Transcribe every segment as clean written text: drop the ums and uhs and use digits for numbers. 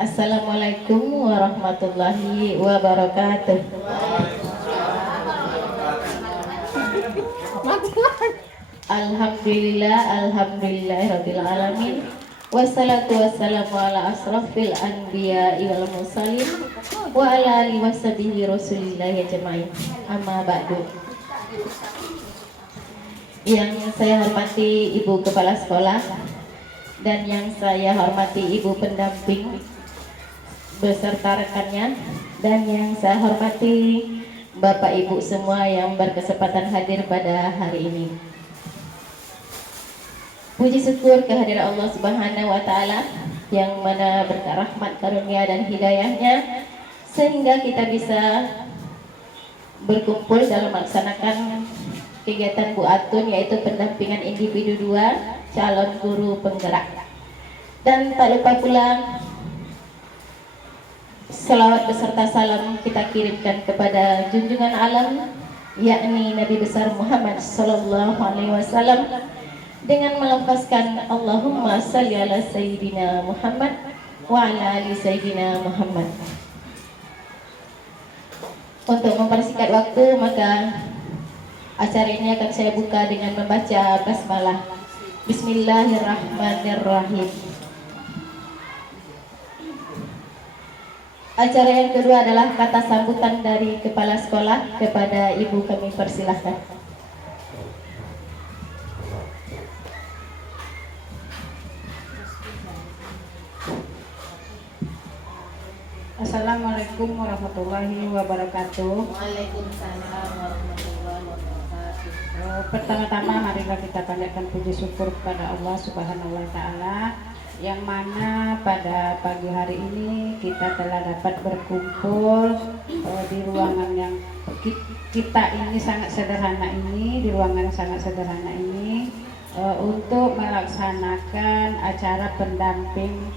Assalamualaikum warahmatullahi wabarakatuh. Alhamdulillah, alhamdulillahirabbil alamin. Wassalatu wassalamu ala asrafil anbiya'i wal mursalin wa ala alihi washabihi rasulillahi ajmain. Amma ba'du. Yang saya hormati Ibu Kepala Sekolah dan yang saya hormati Ibu pendamping beserta rekannya, dan yang saya hormati Bapak Ibu semua yang berkesempatan hadir pada hari ini. Puji syukur kehadiran Allah Subhanahu wa taala yang mana berkah rahmat karunia dan hidayahnya sehingga kita bisa berkumpul dalam melaksanakan kegiatan Bu Atun, yaitu pendampingan individu 2 calon guru penggerak. Dan tak lupa pula selawat beserta salam kita kirimkan kepada junjungan alam, yakni Nabi besar Muhammad sallallahu alaihi wasallam, dengan melafazkan Allahumma salli ala sayyidina Muhammad wa ala ali sayyidina Muhammad. Untuk mempersingkat waktu, maka acara ini akan saya buka dengan membaca basmalah. Bismillahirrahmanirrahim. Acara yang kedua adalah kata sambutan dari kepala sekolah kepada Ibu, kami persilahkan. Assalamualaikum warahmatullahi wabarakatuh. Waalaikumsalam warahmatullahi wabarakatuh. Pertama-tama marilah kita panjatkan puji syukur kepada Allah Subhanahu wa taala yang mana pada pagi hari ini kita telah dapat berkumpul di ruangan yang kita ini sangat sederhana ini, di ruangan yang sangat sederhana ini untuk melaksanakan acara pendamping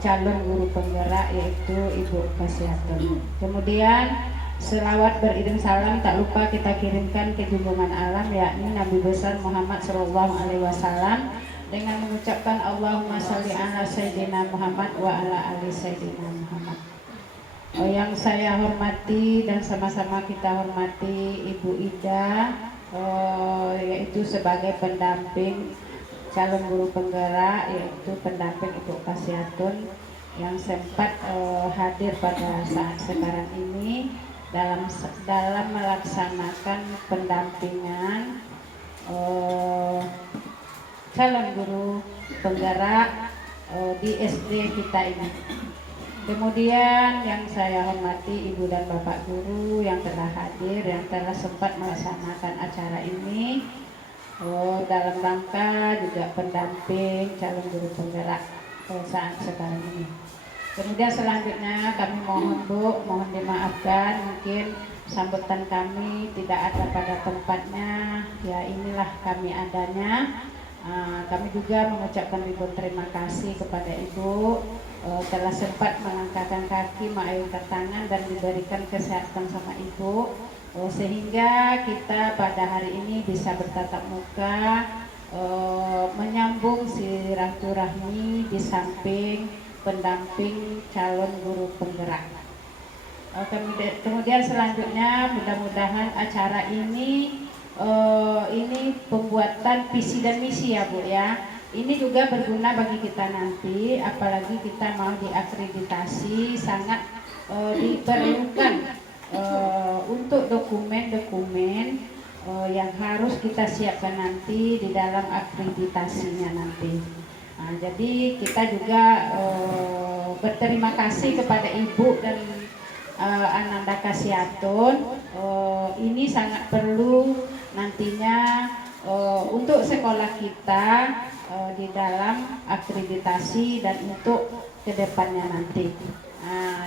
calon guru penggerak, yaitu Ibu Kasiatun. Kemudian selawat beriring salam tak lupa kita kirimkan ke junjungan alam, yakni Nabi besar Muhammad sallallahu alaihi wasallam, dengan mengucapkan Allahumma shalli ala sayyidina Muhammad wa ala ali sayyidina Muhammad. Yang saya hormati dan sama-sama kita hormati Ibu Ida, yaitu sebagai pendamping calon guru penggerak, yaitu pendamping Ibu Kasiatun yang sempat hadir pada saat sekarang ini dalam melaksanakan pendampingan calon guru penggerak di SD kita ini. Kemudian yang saya hormati Ibu dan Bapak guru yang telah hadir, yang telah sempat melaksanakan acara ini dalam rangka juga pendamping calon guru penggerak saat sekarang ini. Kemudian selanjutnya kami mohon Bu, mohon dimaafkan mungkin sambutan kami tidak ada pada tempatnya, ya inilah kami adanya. Kami juga mengucapkan ribuan terima kasih kepada Ibu telah sempat mengangkatkan kaki, mengayunkan tangan dan diberikan kesehatan sama Ibu, sehingga kita pada hari ini bisa bertatap muka, menyambung silaturahmi di samping pendamping calon guru penggerak. Kemudian selanjutnya mudah-mudahan acara ini pembuatan visi dan misi ya Bu ya. Ini juga berguna bagi kita nanti, apalagi kita mau diakreditasi, sangat diperlukan untuk dokumen-dokumen yang harus kita siapkan nanti di dalam akreditasinya nanti. Jadi kita juga berterima kasih kepada Ibu dan Ananda Kasiatun. Ini sangat perlu nantinya untuk sekolah kita di dalam akreditasi dan untuk kedepannya nanti.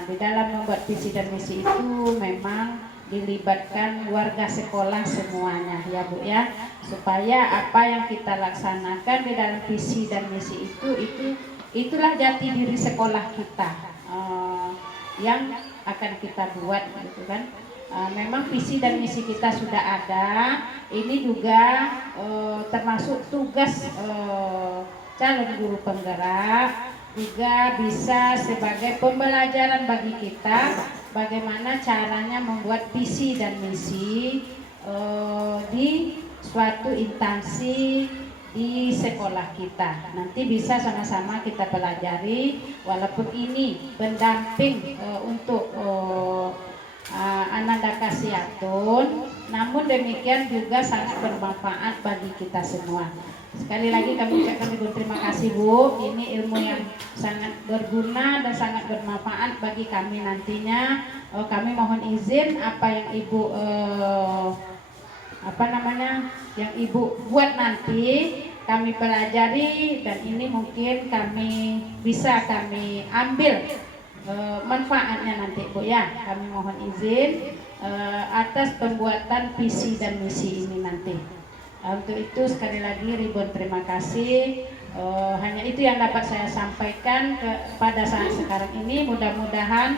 Di dalam membuat visi dan misi itu memang dilibatkan warga sekolah semuanya ya Bu ya, supaya apa yang kita laksanakan di dalam visi dan misi itulah jati diri sekolah kita yang akan kita buat gitu kan. Memang visi dan misi kita sudah ada, ini juga termasuk tugas calon guru penggerak juga bisa sebagai pembelajaran bagi kita bagaimana caranya membuat visi dan misi di suatu instansi di sekolah kita. Nanti bisa sama-sama kita pelajari, walaupun ini pendamping untuk Ananda Kasiyatun, namun demikian juga sangat bermanfaat bagi kita semua. Sekali lagi kami ucapkan ribuan terima kasih Bu. Ini ilmu yang sangat berguna dan sangat bermanfaat bagi kami nantinya. Kami mohon izin apa yang Ibu yang Ibu buat nanti kami pelajari, dan ini mungkin bisa kami ambil manfaatnya nanti Bu ya. Kami mohon izin atas pembuatan visi dan misi ini nanti. Untuk itu sekali lagi ribuan terima kasih. Hanya itu yang dapat saya sampaikan pada saat sekarang ini. Mudah-mudahan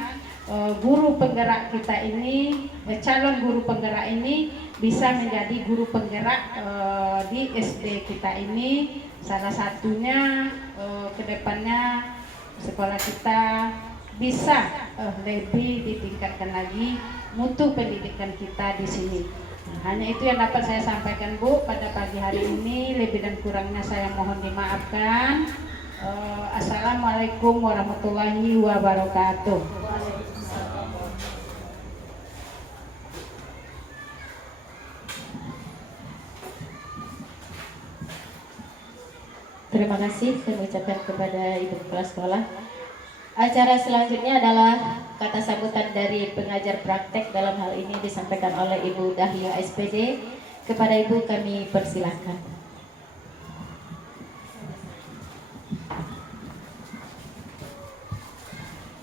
guru penggerak kita ini, calon guru penggerak ini bisa menjadi guru penggerak di SD kita ini. Salah satunya kedepannya sekolah kita bisa lebih ditingkatkan lagi mutu pendidikan kita di sini. Hanya itu yang dapat saya sampaikan Bu pada pagi hari ini. Lebih dan kurangnya saya mohon dimaafkan. Assalamualaikum warahmatullahi wabarakatuh. Terima kasih saya ucapkan kepada Ibu Kepala Sekolah. Acara selanjutnya adalah kata sambutan dari pengajar praktek. Dalam hal ini disampaikan oleh Ibu Dahlia SPJ. Kepada Ibu kami persilahkan.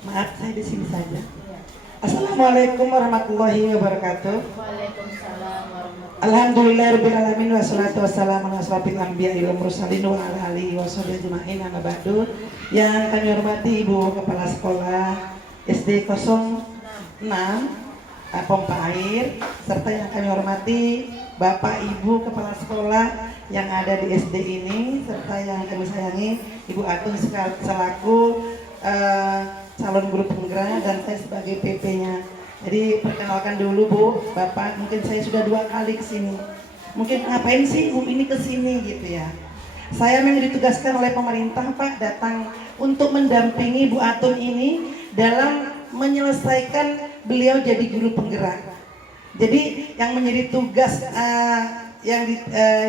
Maaf, saya di sini saja. Assalamualaikum warahmatullahi wabarakatuh. Waalaikumsalam warahmatullahi Alhamdulillahirobbilalamin, wassalatu wassalamu ala asrofil anbiya'i wal mursalin wa ala alihi washabihi ajma'in, amma ba'du. Yang kami hormati Ibu Kepala Sekolah SD 06 Pompa Air, serta yang kami hormati Bapak Ibu Kepala Sekolah yang ada di SD ini, serta yang kami sayangi Ibu Atun selaku calon guru penggerak dan saya sebagai PP-nya. Jadi perkenalkan dulu Bu, Bapak, mungkin saya sudah 2 kali kesini. Mungkin ngapain sih Bu ini kesini gitu ya. Saya memang ditugaskan oleh pemerintah Pak datang untuk mendampingi Bu Atun ini dalam menyelesaikan beliau jadi guru penggerak. Jadi yang menjadi tugas yang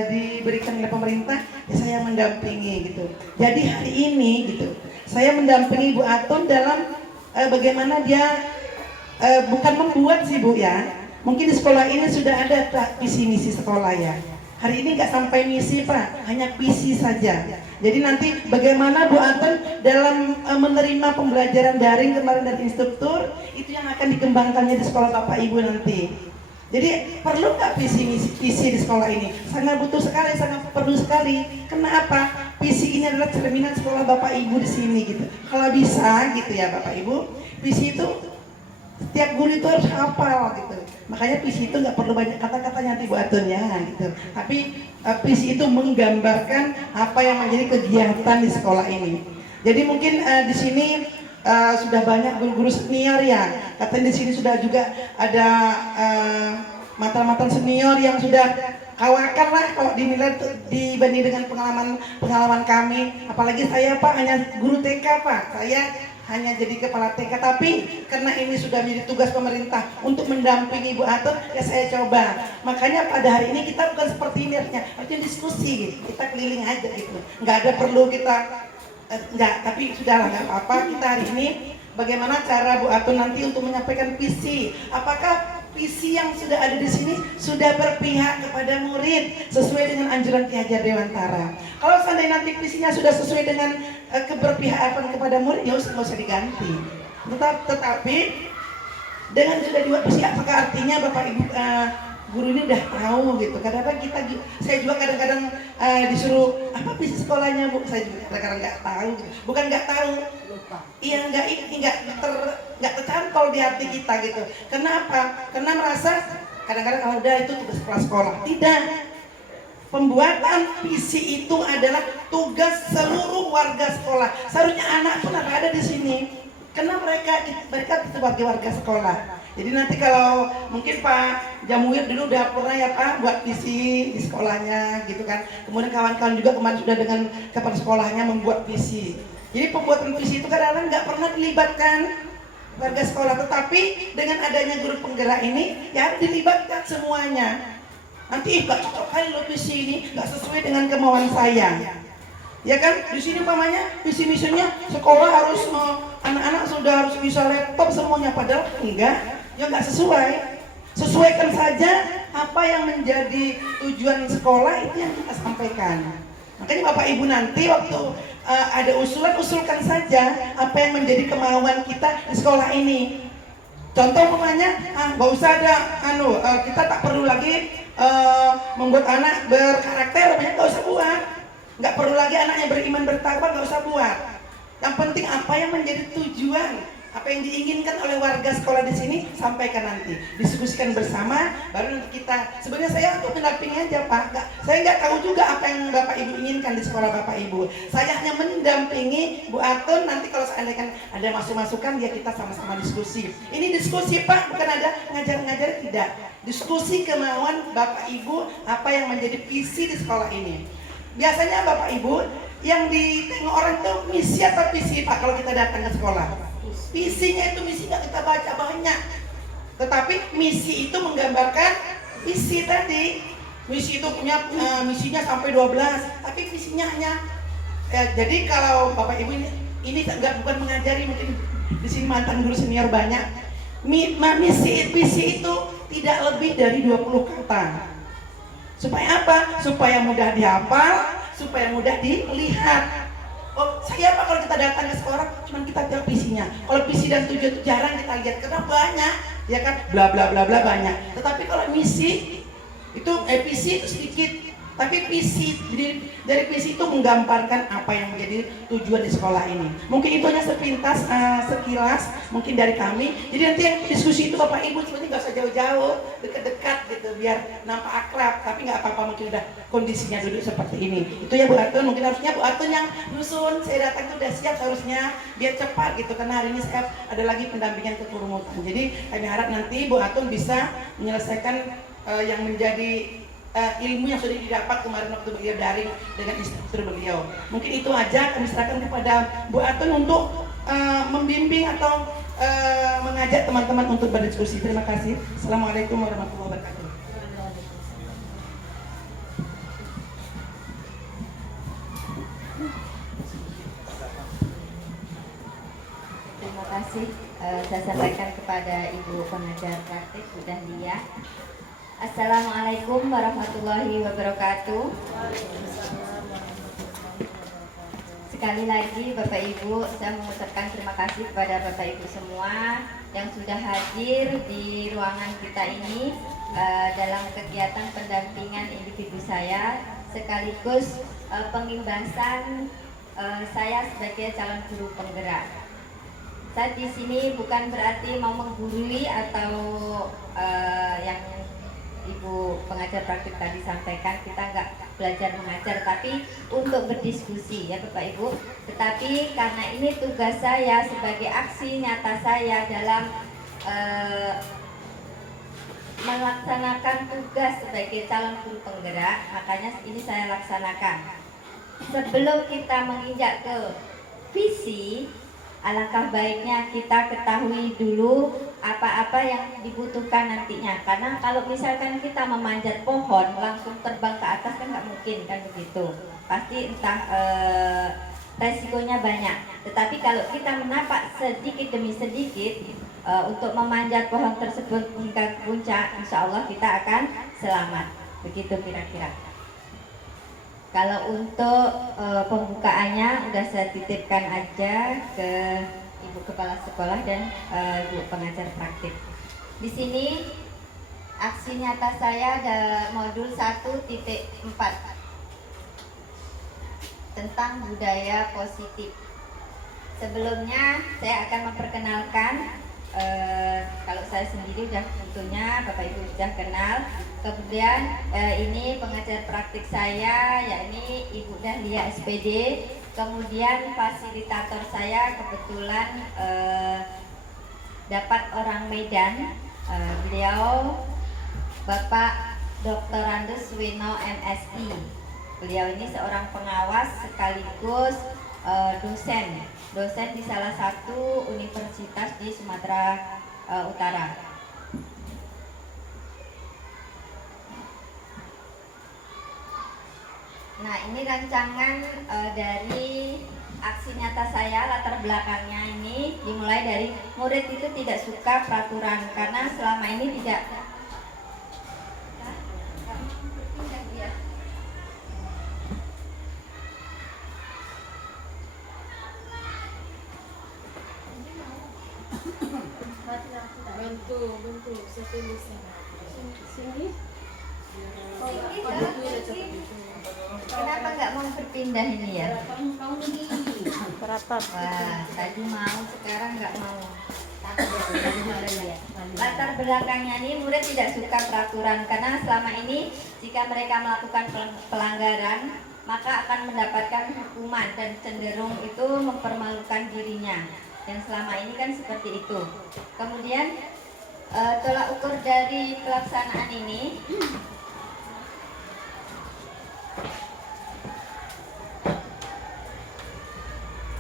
diberikan oleh pemerintah ya saya mendampingi gitu. Jadi hari ini gitu saya mendampingi Bu Atun dalam bagaimana dia bukan membuat sih Bu ya. Mungkin di sekolah ini sudah ada visi misi sekolah ya. Hari ini nggak sampai misi Pak, hanya visi saja. Jadi nanti bagaimana Bu Atun dalam menerima pembelajaran daring kemarin dari instruktur itu yang akan dikembangkannya di sekolah Bapak Ibu nanti. Jadi perlu nggak visi di sekolah ini? Sangat butuh sekali, sangat perlu sekali. Kenapa? Visi ini adalah cerminan sekolah Bapak Ibu di sini gitu. Kalau bisa gitu ya Bapak Ibu, visi itu setiap guru itu harus hafal gitu. Makanya visi itu nggak perlu banyak kata-kata nanti Bu Atun ya gitu. Tapi visi itu menggambarkan apa yang menjadi kegiatan di sekolah ini. Jadi mungkin di sini sudah banyak guru-guru senior ya. Katanya di sini sudah juga ada mantan-mantan senior yang sudah kawakan lah kalau dinilai dibanding dengan pengalaman kami. Apalagi saya Pak hanya guru TK Pak. Saya hanya jadi kepala TK, tapi karena ini sudah menjadi tugas pemerintah untuk mendampingi Bu Atun, ya saya coba. Makanya pada hari ini kita bukan seperti ini artinya diskusi gitu. Kita keliling aja gitu. Nggak ada perlu kita tapi sudahlah nggak apa-apa. Kita hari ini bagaimana cara Bu Atun nanti untuk menyampaikan visi. Apakah visi yang sudah ada di sini sudah berpihak kepada murid sesuai dengan anjuran Ki Hajar Dewantara? Kalau seandainya nanti visinya sudah sesuai dengan keberpihakan kepada murid, ya nggak usah diganti. Tetapi dengan sudah dibuat visi, apakah artinya Bapak Ibu guru ini udah tahu gitu? Kadang-kadang saya juga kadang-kadang disuruh apa visi sekolahnya Bu, saya juga kadang-kadang nggak tahu. Gitu. Bukan nggak tahu, iya nggak tercantol di hati kita gitu. Kenapa? Karena merasa kadang-kadang kalau udah itu tugas kepala sekolah. Tidak. Pembuatan visi itu adalah tugas seluruh warga sekolah. Seharusnya anak pun ada di sini. Karena mereka sebagai warga sekolah. Jadi nanti kalau mungkin Pak Jamuir dulu udah pernah ya Pak buat visi di sekolahnya gitu kan. Kemudian kawan-kawan juga kemarin sudah dengan kepala sekolahnya membuat visi. Jadi pembuatan visi itu kadang-kadang nggak pernah dilibatkan warga sekolah, tetapi dengan adanya guru penggerak ini ya dilibatkan semuanya. Nanti nggak cocok kali lo visi ini, nggak sesuai dengan kemauan saya. Ya kan, di sini umpamanya visi misinya sekolah harus anak-anak sudah harus bisa laptop semuanya, padahal enggak, ya nggak sesuai. Sesuaikan saja apa yang menjadi tujuan sekolah itu yang kita sampaikan. Makanya Bapak Ibu nanti waktu ada usulan, usulkan saja apa yang menjadi kemauan kita di sekolah ini. Contoh umpamanya, nggak usah ada, kita tak perlu lagi membuat anak berkarakter, nggak usah buat. Nggak perlu lagi anaknya beriman bertakwa, nggak usah buat. Yang penting apa yang menjadi tujuan, apa yang diinginkan oleh warga sekolah di sini, sampaikan nanti, diskusikan bersama, baru nanti kita. Sebenarnya saya untuk mendampingi aja Pak, saya nggak tahu juga apa yang Bapak Ibu inginkan di sekolah Bapak Ibu. Saya hanya mendampingi Bu Atun, nanti kalau seandainya ada masukan ya kita sama-sama diskusi. Ini diskusi Pak, bukan ada ngajar-ngajar, tidak. Diskusi kemauan Bapak Ibu, apa yang menjadi visi di sekolah ini. Biasanya Bapak Ibu yang ditengok orang itu misi atau visi Pak kalau kita datang ke sekolah. Visinya itu misi nggak kita baca banyak, tetapi misi itu menggambarkan visi tadi. Misi itu punya misinya sampai 12, tapi visinya hanya jadi kalau Bapak Ibu ini bukan mengajari, mungkin di sini mantan guru senior banyak. Visi itu tidak lebih dari 20 kata. Supaya apa? Supaya mudah dihafal, supaya mudah dilihat. Oh, saya apa kalau kita datang ke sekolah, cuman kita lihat visinya. Kalau visi dan tujuan itu jarang kita lihat karena banyak, ya kan? Bla bla bla bla banyak. Tetapi kalau misi itu visi itu sedikit. Tapi visi dari visi itu menggambarkan apa yang menjadi tujuan di sekolah ini. Mungkin itu hanya sepintas, sekilas, mungkin dari kami. Jadi nanti yang diskusi itu Bapak Ibu sebenarnya nggak usah jauh-jauh, dekat-dekat gitu, biar nampak akrab. Tapi nggak apa-apa, mungkin udah kondisinya duduk seperti ini. Itu ya Bu Atun, mungkin harusnya Bu Atun yang nyusun. Saya datang itu udah siap seharusnya, biar cepat gitu. Karena hari ini saya ada lagi pendampingan kekurumutan. Jadi kami harap nanti Bu Atun bisa menyelesaikan yang menjadi ilmu yang sudah didapat kemarin waktu beliau daring dengan instruktur beliau. Mungkin itu aja kami serahkan kepada Bu Atun untuk membimbing atau mengajak teman-teman untuk berdiskusi. Terima kasih. Assalamualaikum warahmatullahi wabarakatuh. Terima kasih. Saya sampaikan kepada Ibu pengajar praktik Bu Dahlia. Assalamualaikum warahmatullahi wabarakatuh. Sekali lagi Bapak Ibu, saya mengucapkan terima kasih kepada Bapak Ibu semua yang sudah hadir di ruangan kita ini dalam kegiatan pendampingan individu saya sekaligus pengimbasan saya sebagai calon guru penggerak. Saya di sini bukan berarti mau menggurui atau yang Ibu pengajar praktik tadi sampaikan, kita nggak belajar mengajar, tapi untuk berdiskusi ya Bapak Ibu. Tetapi karena ini tugas saya sebagai aksi nyata saya dalam melaksanakan tugas sebagai calon guru penggerak, makanya ini saya laksanakan. Sebelum kita menginjak ke visi, alangkah baiknya kita ketahui dulu apa-apa yang dibutuhkan nantinya. Karena kalau misalkan kita memanjat pohon langsung terbang ke atas kan nggak mungkin kan begitu. Pasti entah resikonya banyak. Tetapi kalau kita menapak sedikit demi sedikit untuk memanjat pohon tersebut hingga puncak, insya Allah kita akan selamat. Begitu kira-kira. Kalau untuk pembukaannya udah saya titipkan aja ke Ibu Kepala Sekolah dan Ibu Pengajar Praktik. Di sini aksi nyata saya ada modul 1.4 tentang budaya positif. Sebelumnya saya akan memperkenalkan, kalau saya sendiri udah tentunya Bapak Ibu sudah kenal. Kemudian ini pengajar praktik saya yakni Ibu Dahlia SPD. Kemudian fasilitator saya kebetulan dapat orang Medan. Beliau Bapak Dr. Andus Wino MSI. Beliau ini seorang pengawas sekaligus dosen di salah satu universitas di Sumatera Utara. Nah, ini rancangan dari aksi nyata saya. Latar belakangnya ini dimulai dari murid itu tidak suka peraturan karena selama ini tidak Bentuk setulisnya. Sini. Kenapa nggak mau berpindah ini ya? Berapa? Wah, tadi mau, sekarang nggak mau. Latar belakangnya ini murid tidak suka peraturan karena selama ini jika mereka melakukan pelanggaran maka akan mendapatkan hukuman dan cenderung itu mempermalukan dirinya. Dan selama ini kan seperti itu. Kemudian tolak ukur dari pelaksanaan ini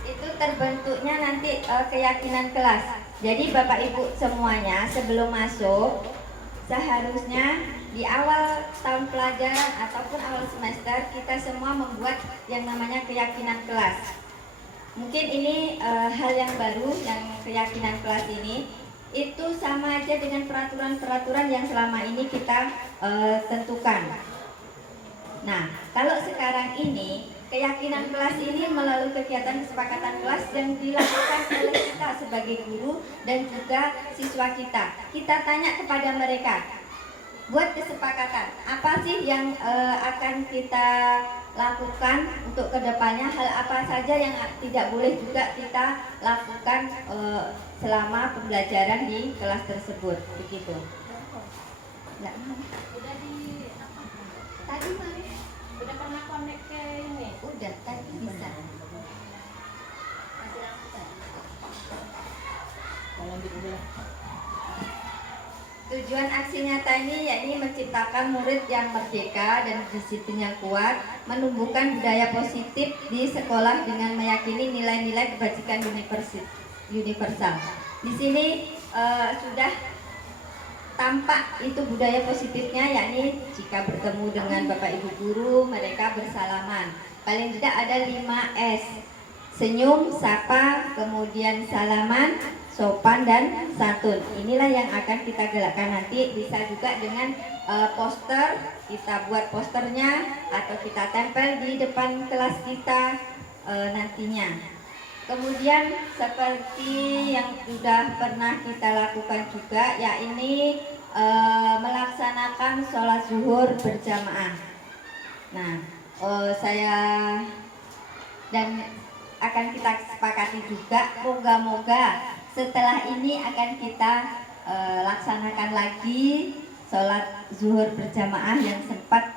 itu terbentuknya nanti keyakinan kelas. Jadi Bapak Ibu semuanya sebelum masuk seharusnya di awal tahun pelajaran ataupun awal semester kita semua membuat yang namanya keyakinan kelas. Mungkin ini hal yang baru, yang keyakinan kelas ini itu sama aja dengan peraturan-peraturan yang selama ini kita tentukan. Nah, kalau sekarang ini keyakinan kelas ini melalui kegiatan kesepakatan kelas yang dilakukan oleh kita sebagai guru dan juga siswa kita. Kita tanya kepada mereka, buat kesepakatan apa sih yang akan kita lakukan untuk kedepannya, hal apa saja yang tidak boleh juga kita lakukan selama pembelajaran di kelas tersebut, begitu. Nggak mau. Udah di apa? Tadi mau. Udah pernah connect ke ini? Udah, tadi bisa. Masih lakukan. Tujuan aksi nyata ini yakni menciptakan murid yang merdeka dan disiplin yang kuat, menumbuhkan budaya positif di sekolah dengan meyakini nilai-nilai kebajikan universal. Di sini sudah tampak itu budaya positifnya, yakni jika bertemu dengan Bapak Ibu guru mereka bersalaman. Paling tidak ada 5S: senyum, sapa, kemudian salaman, sopan, dan santun. Inilah yang akan kita galakkan nanti. Bisa juga dengan poster, kita buat posternya atau kita tempel di depan kelas kita nantinya. Kemudian seperti yang sudah pernah kita lakukan juga, yakni melaksanakan sholat zuhur berjamaah. Nah, saya dan akan kita sepakati juga, moga-moga setelah ini akan kita laksanakan lagi sholat zuhur berjamaah yang sempat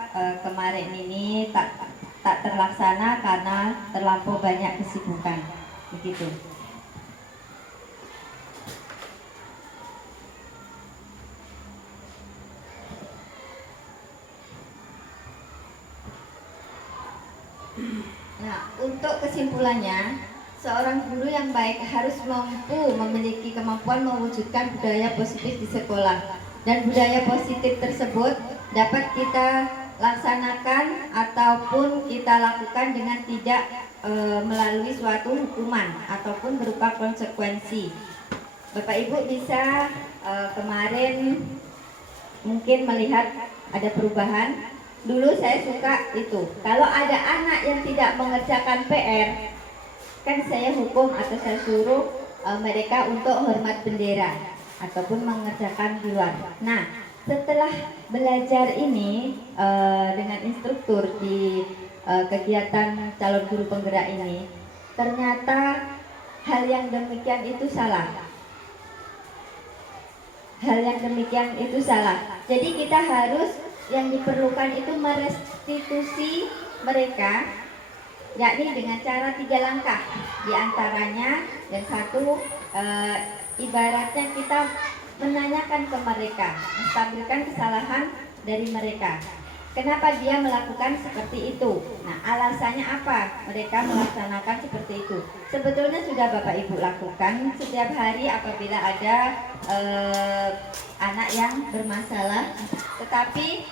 kemarin ini tak terlaksana karena terlampau banyak kesibukan, begitu. Nah, untuk kesimpulannya, seorang guru yang baik harus mampu memiliki kemampuan mewujudkan budaya positif di sekolah. Dan budaya positif tersebut dapat kita laksanakan ataupun kita lakukan dengan tidak melalui suatu hukuman ataupun berupa konsekuensi. Bapak Ibu bisa kemarin mungkin melihat ada perubahan. Dulu saya suka itu, kalau ada anak yang tidak mengerjakan PR, kan saya hukum atau saya suruh mereka untuk hormat bendera ataupun mengerjakan di luar. Nah, setelah belajar ini dengan instruktur di kegiatan calon guru penggerak ini, ternyata hal yang demikian itu salah. Hal yang demikian itu salah. Jadi kita harus, yang diperlukan itu merestitusi mereka yakni dengan cara 3 langkah. Di antaranya yang satu, ibaratnya kita menanyakan ke mereka, menstabilkan kesalahan dari mereka. Kenapa dia melakukan seperti itu? Nah, alasannya apa mereka melaksanakan seperti itu? Sebetulnya sudah Bapak Ibu lakukan setiap hari apabila ada anak yang bermasalah, tetapi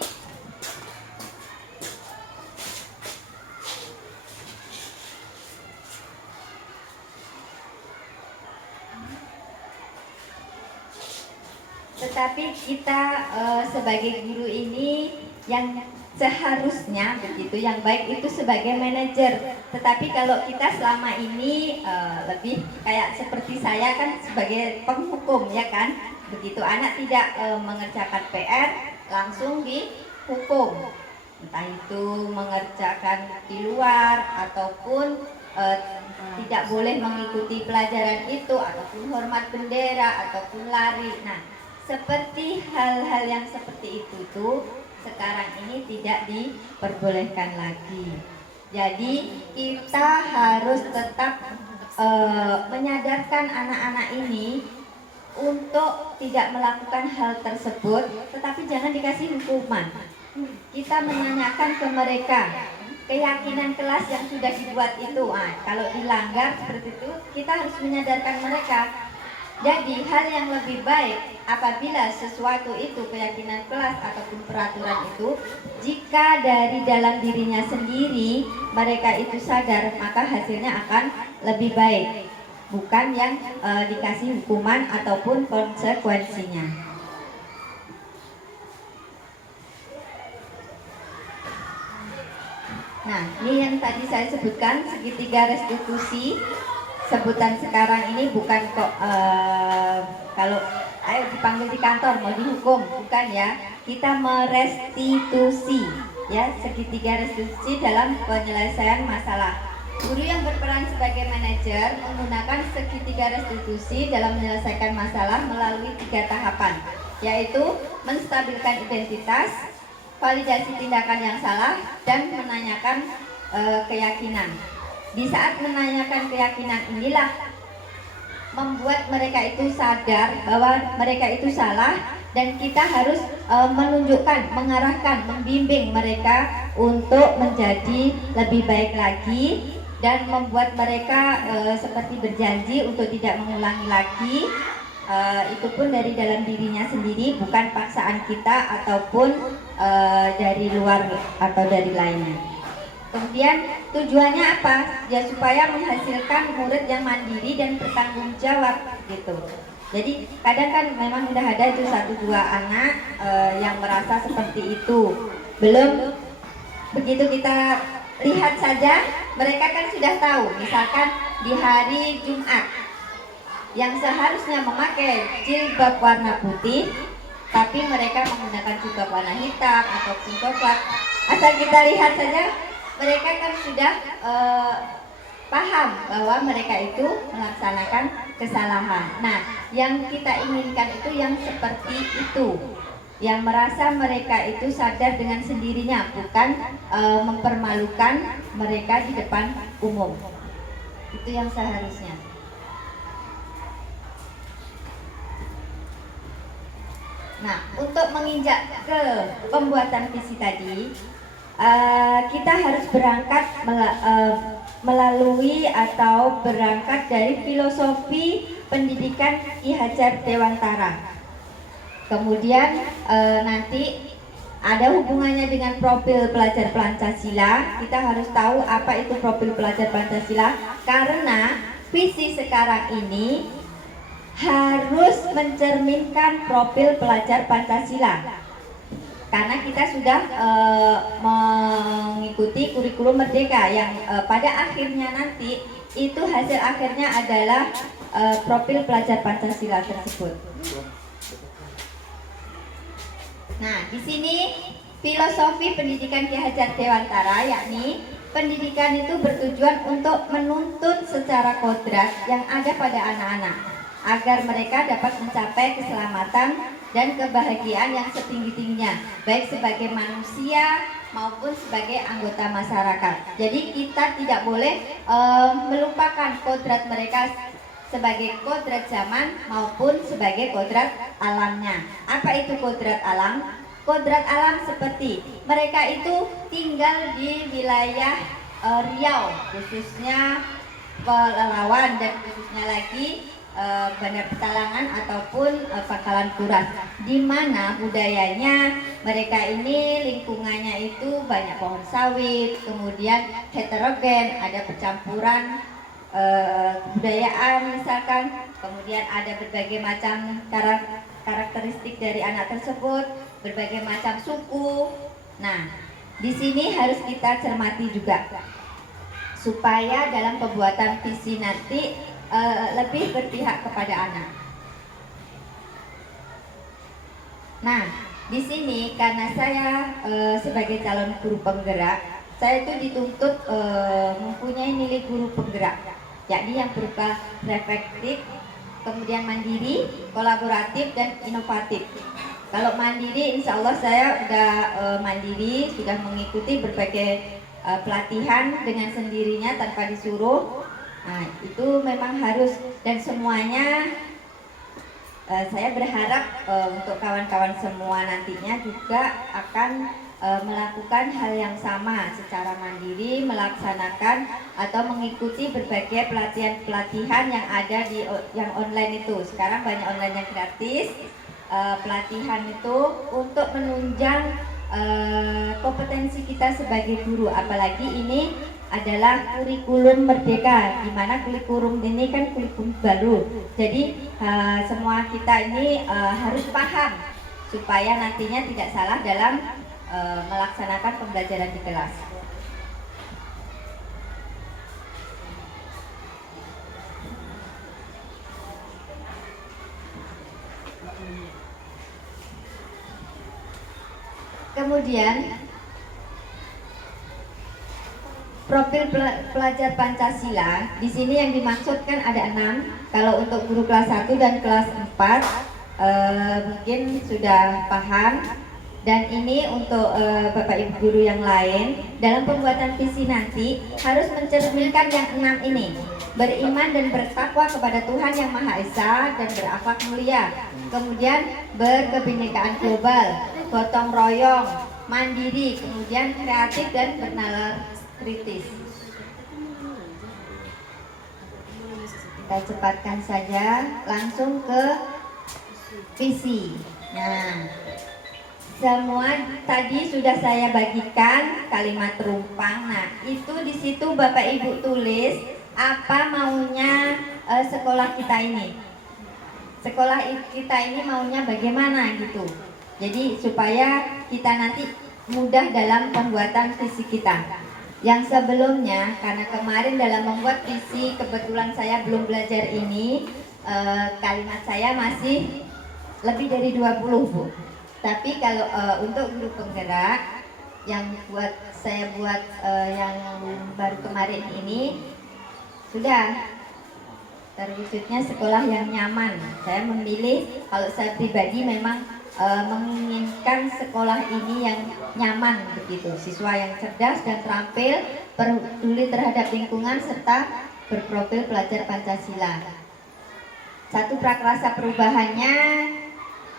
kita sebagai guru ini yang seharusnya begitu, yang baik itu sebagai manajer. Tetapi kalau kita selama ini lebih kayak seperti saya kan sebagai penghukum ya kan, begitu anak tidak mengerjakan PR langsung dihukum, entah itu mengerjakan di luar ataupun tidak boleh mengikuti pelajaran itu ataupun hormat bendera ataupun lari. Nah, seperti hal-hal yang seperti itu tuh sekarang ini tidak diperbolehkan lagi. Jadi kita harus tetap menyadarkan anak-anak ini untuk tidak melakukan hal tersebut, tetapi jangan dikasih hukuman. Kita menanyakan ke mereka keyakinan kelas yang sudah dibuat itu. Kalau dilanggar seperti itu, kita harus menyadarkan mereka. Jadi hal yang lebih baik apabila sesuatu itu keyakinan kelas ataupun peraturan itu, jika dari dalam dirinya sendiri mereka itu sadar, maka hasilnya akan lebih baik, bukan yang dikasih hukuman ataupun konsekuensinya. Nah, ini yang tadi saya sebutkan segitiga restitusi. Sebutan sekarang ini bukan kok kalau ayo dipanggil di kantor mau dihukum, bukan ya. Kita merestitusi ya, segitiga restitusi dalam penyelesaian masalah. Guru yang berperan sebagai manajer menggunakan segitiga restitusi dalam menyelesaikan masalah melalui 3 tahapan, yaitu menstabilkan identitas, validasi tindakan yang salah, dan menanyakan keyakinan. Di saat menanyakan keyakinan inilah membuat mereka itu sadar bahwa mereka itu salah, dan kita harus menunjukkan, mengarahkan, membimbing mereka untuk menjadi lebih baik lagi, dan membuat mereka seperti berjanji untuk tidak mengulangi lagi. Itu pun dari dalam dirinya sendiri, bukan paksaan kita ataupun dari luar atau dari lainnya. Kemudian tujuannya apa? Ya supaya menghasilkan murid yang mandiri dan bertanggung jawab gitu. Jadi kadang kan memang udah ada itu 1-2 anak yang merasa seperti itu. Belum begitu kita lihat saja, mereka kan sudah tahu. Misalkan di hari Jumat yang seharusnya memakai jilbab warna putih, tapi mereka menggunakan jilbab warna hitam ataupun coklat. Asal kita lihat saja, mereka kan sudah paham bahwa mereka itu melaksanakan kesalahan. Nah, yang kita inginkan itu yang seperti itu, yang merasa mereka itu sadar dengan sendirinya, bukan mempermalukan mereka di depan umum. Itu yang seharusnya. Nah, untuk menginjak ke pembuatan visi tadi, kita harus berangkat melalui atau berangkat dari filosofi pendidikan Ki Hajar Dewantara. Kemudian nanti ada hubungannya dengan profil pelajar Pancasila. Kita harus tahu apa itu profil pelajar Pancasila, karena visi sekarang ini harus mencerminkan profil pelajar Pancasila. Karena kita sudah mengikuti kurikulum Merdeka yang pada akhirnya nanti itu hasil akhirnya adalah profil pelajar Pancasila tersebut. Nah, di sini filosofi pendidikan Ki Hajar Dewantara, yakni pendidikan itu bertujuan untuk menuntun secara kodrat yang ada pada anak-anak agar mereka dapat mencapai keselamatan dan kebahagiaan yang setinggi-tingginya, baik sebagai manusia maupun sebagai anggota masyarakat. Jadi kita tidak boleh melupakan kodrat mereka sebagai kodrat zaman maupun sebagai kodrat alamnya. Apa itu kodrat alam? Kodrat alam seperti mereka itu tinggal di wilayah Riau, khususnya Pelalawan, dan khususnya lagi Bandar Petalangan ataupun Pangkalan Kuras, di mana budayanya mereka ini lingkungannya itu banyak pohon sawit, kemudian heterogen, ada percampuran kebudayaan misalkan, kemudian ada berbagai macam karakteristik dari anak tersebut, berbagai macam suku. Nah, di sini harus kita cermati juga supaya dalam pembuatan visi nanti lebih berpihak kepada anak. Nah, di sini karena saya sebagai calon guru penggerak, saya itu dituntut mempunyai nilai guru penggerak, yakni yang berupa reflektif, kemudian mandiri, kolaboratif, dan inovatif. Kalau mandiri, insya Allah saya sudah mandiri, sudah mengikuti berbagai pelatihan dengan sendirinya tanpa disuruh. Nah, itu memang harus, dan semuanya saya berharap untuk kawan-kawan semua nantinya juga akan melakukan hal yang sama secara mandiri, melaksanakan atau mengikuti berbagai pelatihan-pelatihan yang ada di yang online itu. Sekarang banyak online yang gratis, pelatihan itu untuk menunjang kompetensi kita sebagai guru, apalagi ini adalah kurikulum merdeka, di mana kurikulum ini kan kurikulum baru. Jadi semua kita ini harus paham supaya nantinya tidak salah dalam melaksanakan pembelajaran di kelas. Kemudian profil pelajar Pancasila di sini yang dimaksudkan ada 6. Kalau untuk guru kelas 1 dan kelas 4 mungkin sudah paham, dan ini untuk Bapak Ibu guru yang lain dalam pembuatan visi nanti harus mencerminkan yang 6 ini: beriman dan bertakwa kepada Tuhan Yang Maha Esa dan berakhlak mulia, kemudian berkebinekaan global, gotong royong, mandiri, kemudian kreatif dan bernalar kritis. Kita cepatkan saja, langsung ke visi. Nah, semua tadi sudah saya bagikan kalimat terumpang. Nah, itu di situ Bapak Ibu tulis apa maunya sekolah kita ini. Sekolah kita ini maunya bagaimana gitu. Jadi supaya kita nanti mudah dalam pembuatan visi kita. Yang sebelumnya, karena kemarin dalam membuat visi kebetulan saya belum belajar ini, kalimat saya masih lebih dari 20, Bu. Tapi kalau untuk guru penggerak yang saya buat yang baru kemarin ini, sudah terwujudnya sekolah yang nyaman. Saya memilih, kalau saya pribadi memang menginginkan sekolah ini yang nyaman begitu, siswa yang cerdas dan terampil, peduli terhadap lingkungan serta berprofil pelajar Pancasila. Satu prakarsa perubahannya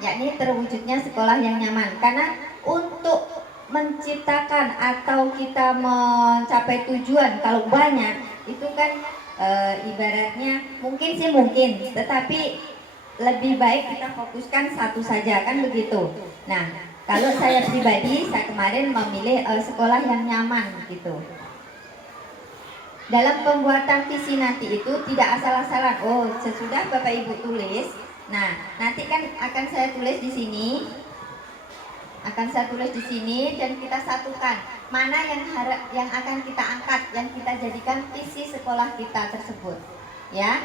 yakni terwujudnya sekolah yang nyaman, karena untuk menciptakan atau kita mencapai tujuan kalau banyak itu kan ibaratnya mungkin, tetapi lebih baik kita fokuskan satu saja, kan begitu. Nah, kalau saya pribadi, saya kemarin memilih sekolah yang nyaman gitu. Dalam pembuatan visi nanti itu tidak asal-asalan. Oh, sesudah Bapak Ibu tulis, nah nanti kan akan saya tulis di sini, dan kita satukan mana yang akan kita angkat, yang kita jadikan visi sekolah kita tersebut, ya.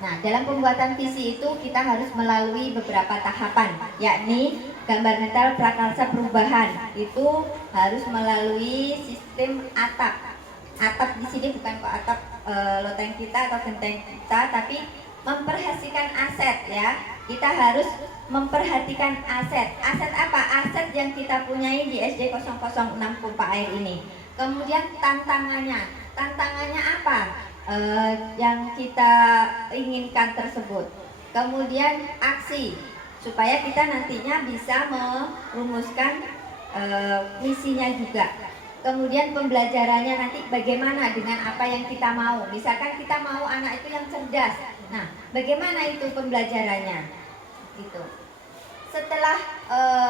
Nah, dalam pembuatan visi itu kita harus melalui beberapa tahapan, yakni gambar mental prakarsa perubahan itu harus melalui sistem atap. Atap di sini bukan kok atap loteng kita atau genteng kita, tapi memperhatikan aset, ya. kita harus memperhatikan aset. Aset apa? Aset yang kita punyai di SD 006 Pompa Air ini. Kemudian tantangannya. Tantangannya apa? Yang kita inginkan tersebut. Kemudian aksi, supaya kita nantinya bisa merumuskan misinya juga. Kemudian pembelajarannya nanti bagaimana dengan apa yang kita mau. Misalkan kita mau anak itu yang cerdas. Nah, bagaimana itu pembelajarannya? Gitu. Setelah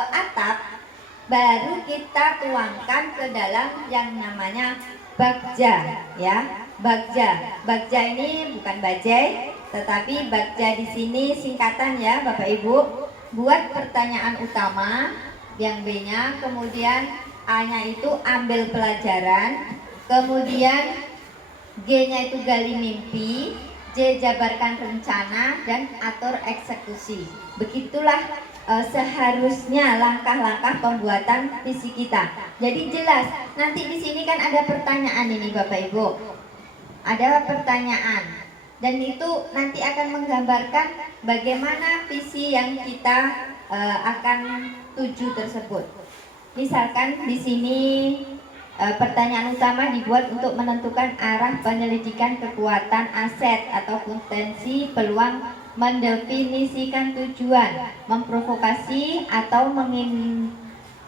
atap, baru kita tuangkan ke dalam yang namanya bagja, ya. Bagja ini bukan bajai, tetapi bagja di sini singkatan ya, Bapak Ibu. Buat pertanyaan utama yang B-nya, kemudian A-nya itu ambil pelajaran, kemudian G-nya itu gali mimpi, J jabarkan rencana, dan atur eksekusi. Begitulah seharusnya langkah-langkah pembuatan visi kita. Jadi jelas. Nanti di sini kan ada pertanyaan ini Bapak Ibu. Ada pertanyaan. Dan itu nanti akan menggambarkan bagaimana visi yang kita akan tuju tersebut. Misalkan di sini pertanyaan utama dibuat untuk menentukan arah penyelidikan kekuatan aset atau potensi peluang, mendefinisikan tujuan, memprovokasi atau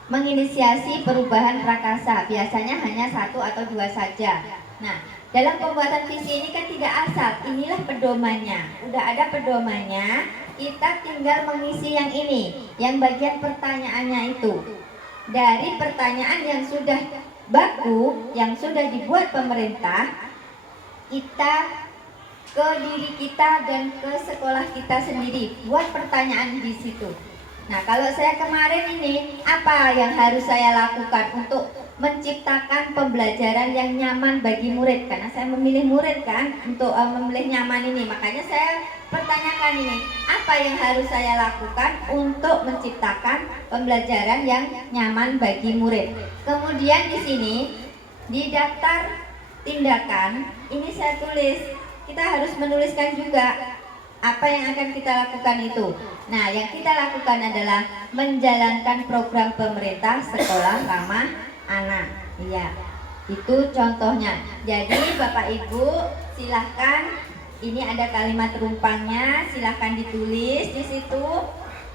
menginisiasi perubahan prakasa. Biasanya hanya 1 atau 2 saja. Nah, dalam pembuatan visi ini kan tidak asal. Inilah pedomannya. Udah ada pedomannya. Kita tinggal mengisi yang ini, yang bagian pertanyaannya itu. Dari pertanyaan yang sudah baku, yang sudah dibuat pemerintah, kita ke diri kita dan ke sekolah kita sendiri buat pertanyaan di situ. Nah, kalau saya kemarin ini, apa yang harus saya lakukan untuk menciptakan pembelajaran yang nyaman bagi murid? Karena saya memilih murid kan untuk memilih nyaman ini, makanya saya pertanyakan ini, apa yang harus saya lakukan untuk menciptakan pembelajaran yang nyaman bagi murid? Kemudian di sini di daftar tindakan ini saya tulis, kita harus menuliskan juga apa yang akan kita lakukan itu. Nah, yang kita lakukan adalah menjalankan program pemerintah sekolah ramah anak. Iya, itu contohnya. Jadi Bapak Ibu silahkan, ini ada kalimat rumpangnya, silahkan ditulis di situ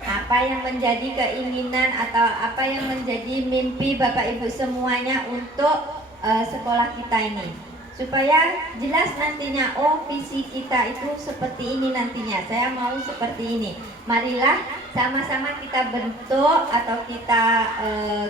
apa yang menjadi keinginan atau apa yang menjadi mimpi Bapak Ibu semuanya untuk sekolah kita ini, supaya jelas nantinya, oh visi kita itu seperti ini nantinya, saya mau seperti ini. Marilah sama-sama kita bentuk atau kita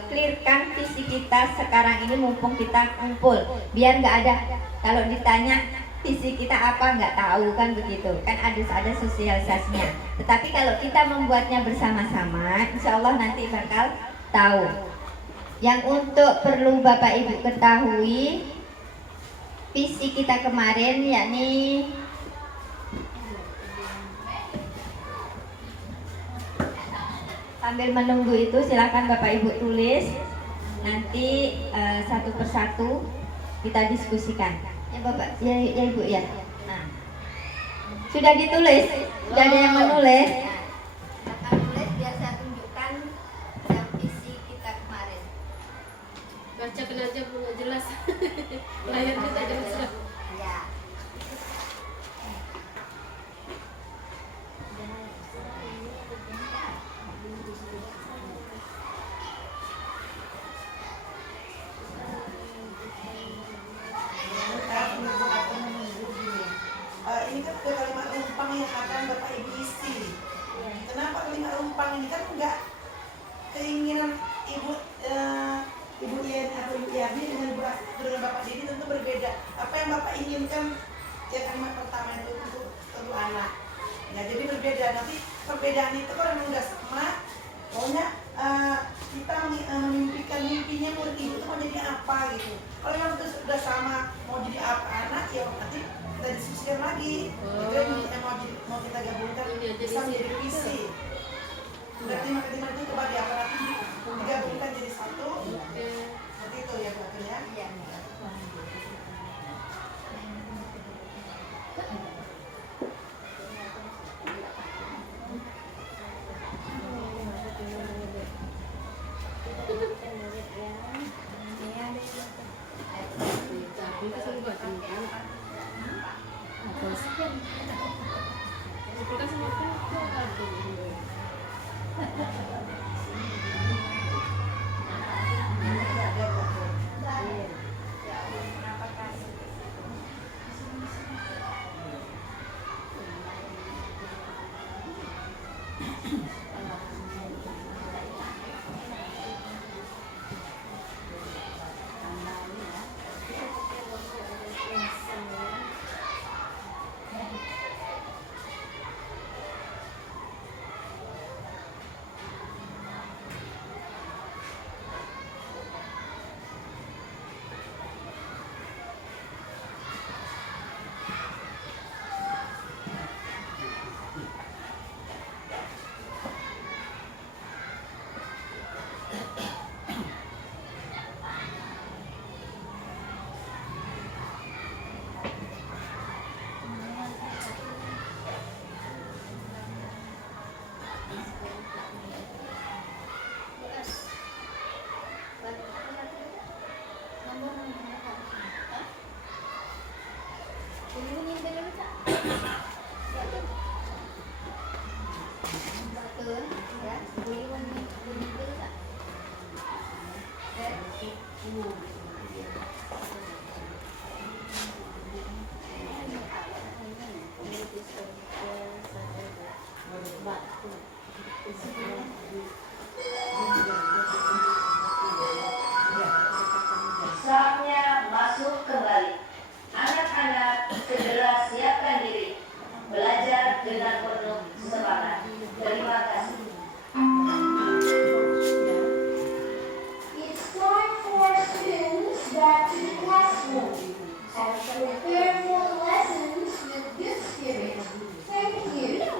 clearkan visi kita sekarang ini mumpung kita kumpul, biar nggak ada kalau ditanya visi kita apa nggak tahu kan, begitu kan, ada sosialisasinya. Tetapi kalau kita membuatnya bersama-sama, insya Allah nanti bakal tahu. Yang untuk perlu Bapak Ibu ketahui, visi kita kemarin yakni sambil menunggu itu silakan Bapak Ibu tulis, nanti satu persatu kita diskusikan ya Bapak ya, ya Ibu ya. Nah, sudah ditulis, sudah ada yang menulis. Akan tulis biar saya tunjukkan yang visi kita kemarin. Bacakan aja Bu, nggak jelas. Layarnya tak jelas. Ya. Ini kan ada kalimat rumpang yang akan Bapak Ibu isi. Kenapa kalimat rumpang ini kan enggak keinginan Ibu Ibu Yen atau Ibu Yabi dengan Bapak Didi tentu berbeda. Apa yang Bapak inginkan ya kalimat pertama itu untuk kedua anak. Ya jadi berbeda. Nanti perbedaan itu kalau memang enggak sama, pokoknya kita memimpikan mimpinya murid ibu itu mau jadi apa gitu. Kalau memang itu sudah sama mau jadi apa anak, ya nanti kita diskusikan lagi. Itu yang mau kita gabungkan bisa menjadi visi. Berarti matematika itu kebagi apa nanti digabungkan jadi satu. Seperti itu ya Bu ya. Iya. Terus kulkas makan tuh kartu. Saatnya masuk kembali. Anak-anak segera siapkan diri. Belajar dengan penuh semangat. Terima kasih. It's time for students back to the classroom and prepare for lessons with good spirit. Thank you.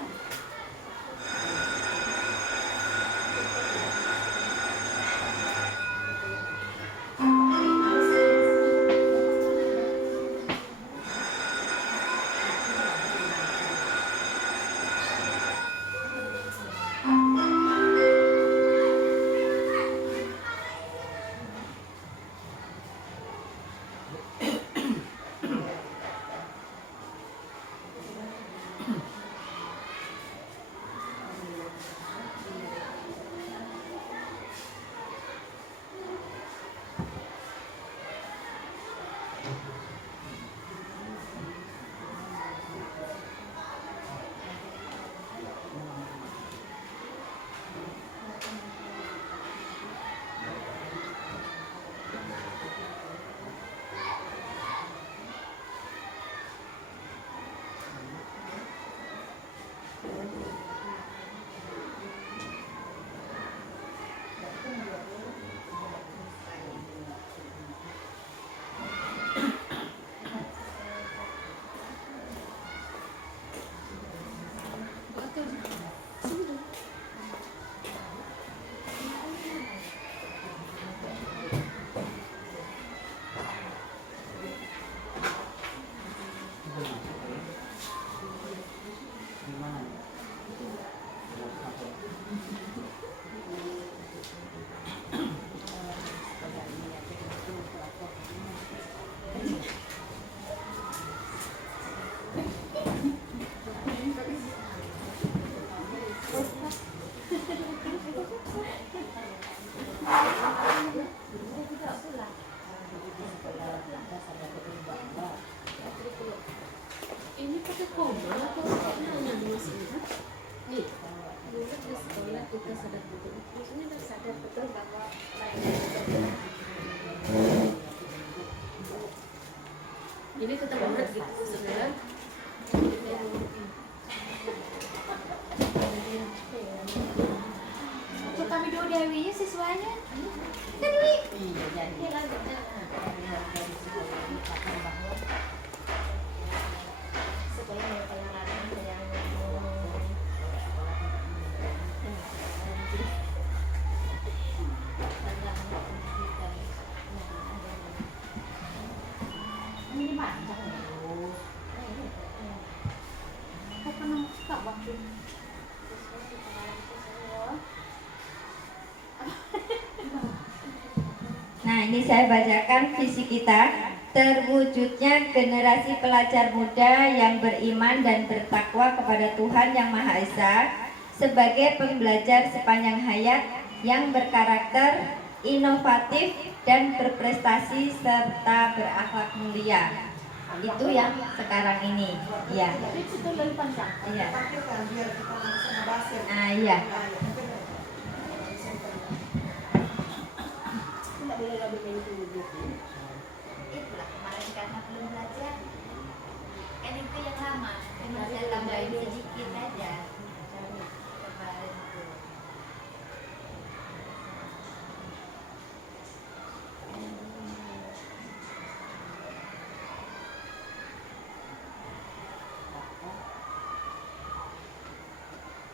Ini pakai koma atau nanya mas Indra? Nih, dulu di sekolah kita sadar betul. Maksudnya udah sadar betul bahwa ini kita banget gitu sekarang. Kok kami dua Dewinya siswanya? Dewi. Nah, ini saya bacakan visi kita terwujudnya generasi pelajar muda yang beriman dan bertakwa kepada Tuhan Yang Maha Esa sebagai pembelajar sepanjang hayat yang berkarakter, inovatif, dan berprestasi serta berakhlak mulia. Itu yang sekarang ini, ya. Iya. Ah, iya. Itulah kemarin karena belum belajar, kan itu yang lama, cuma saya tambahin sedikit aja kemarin itu.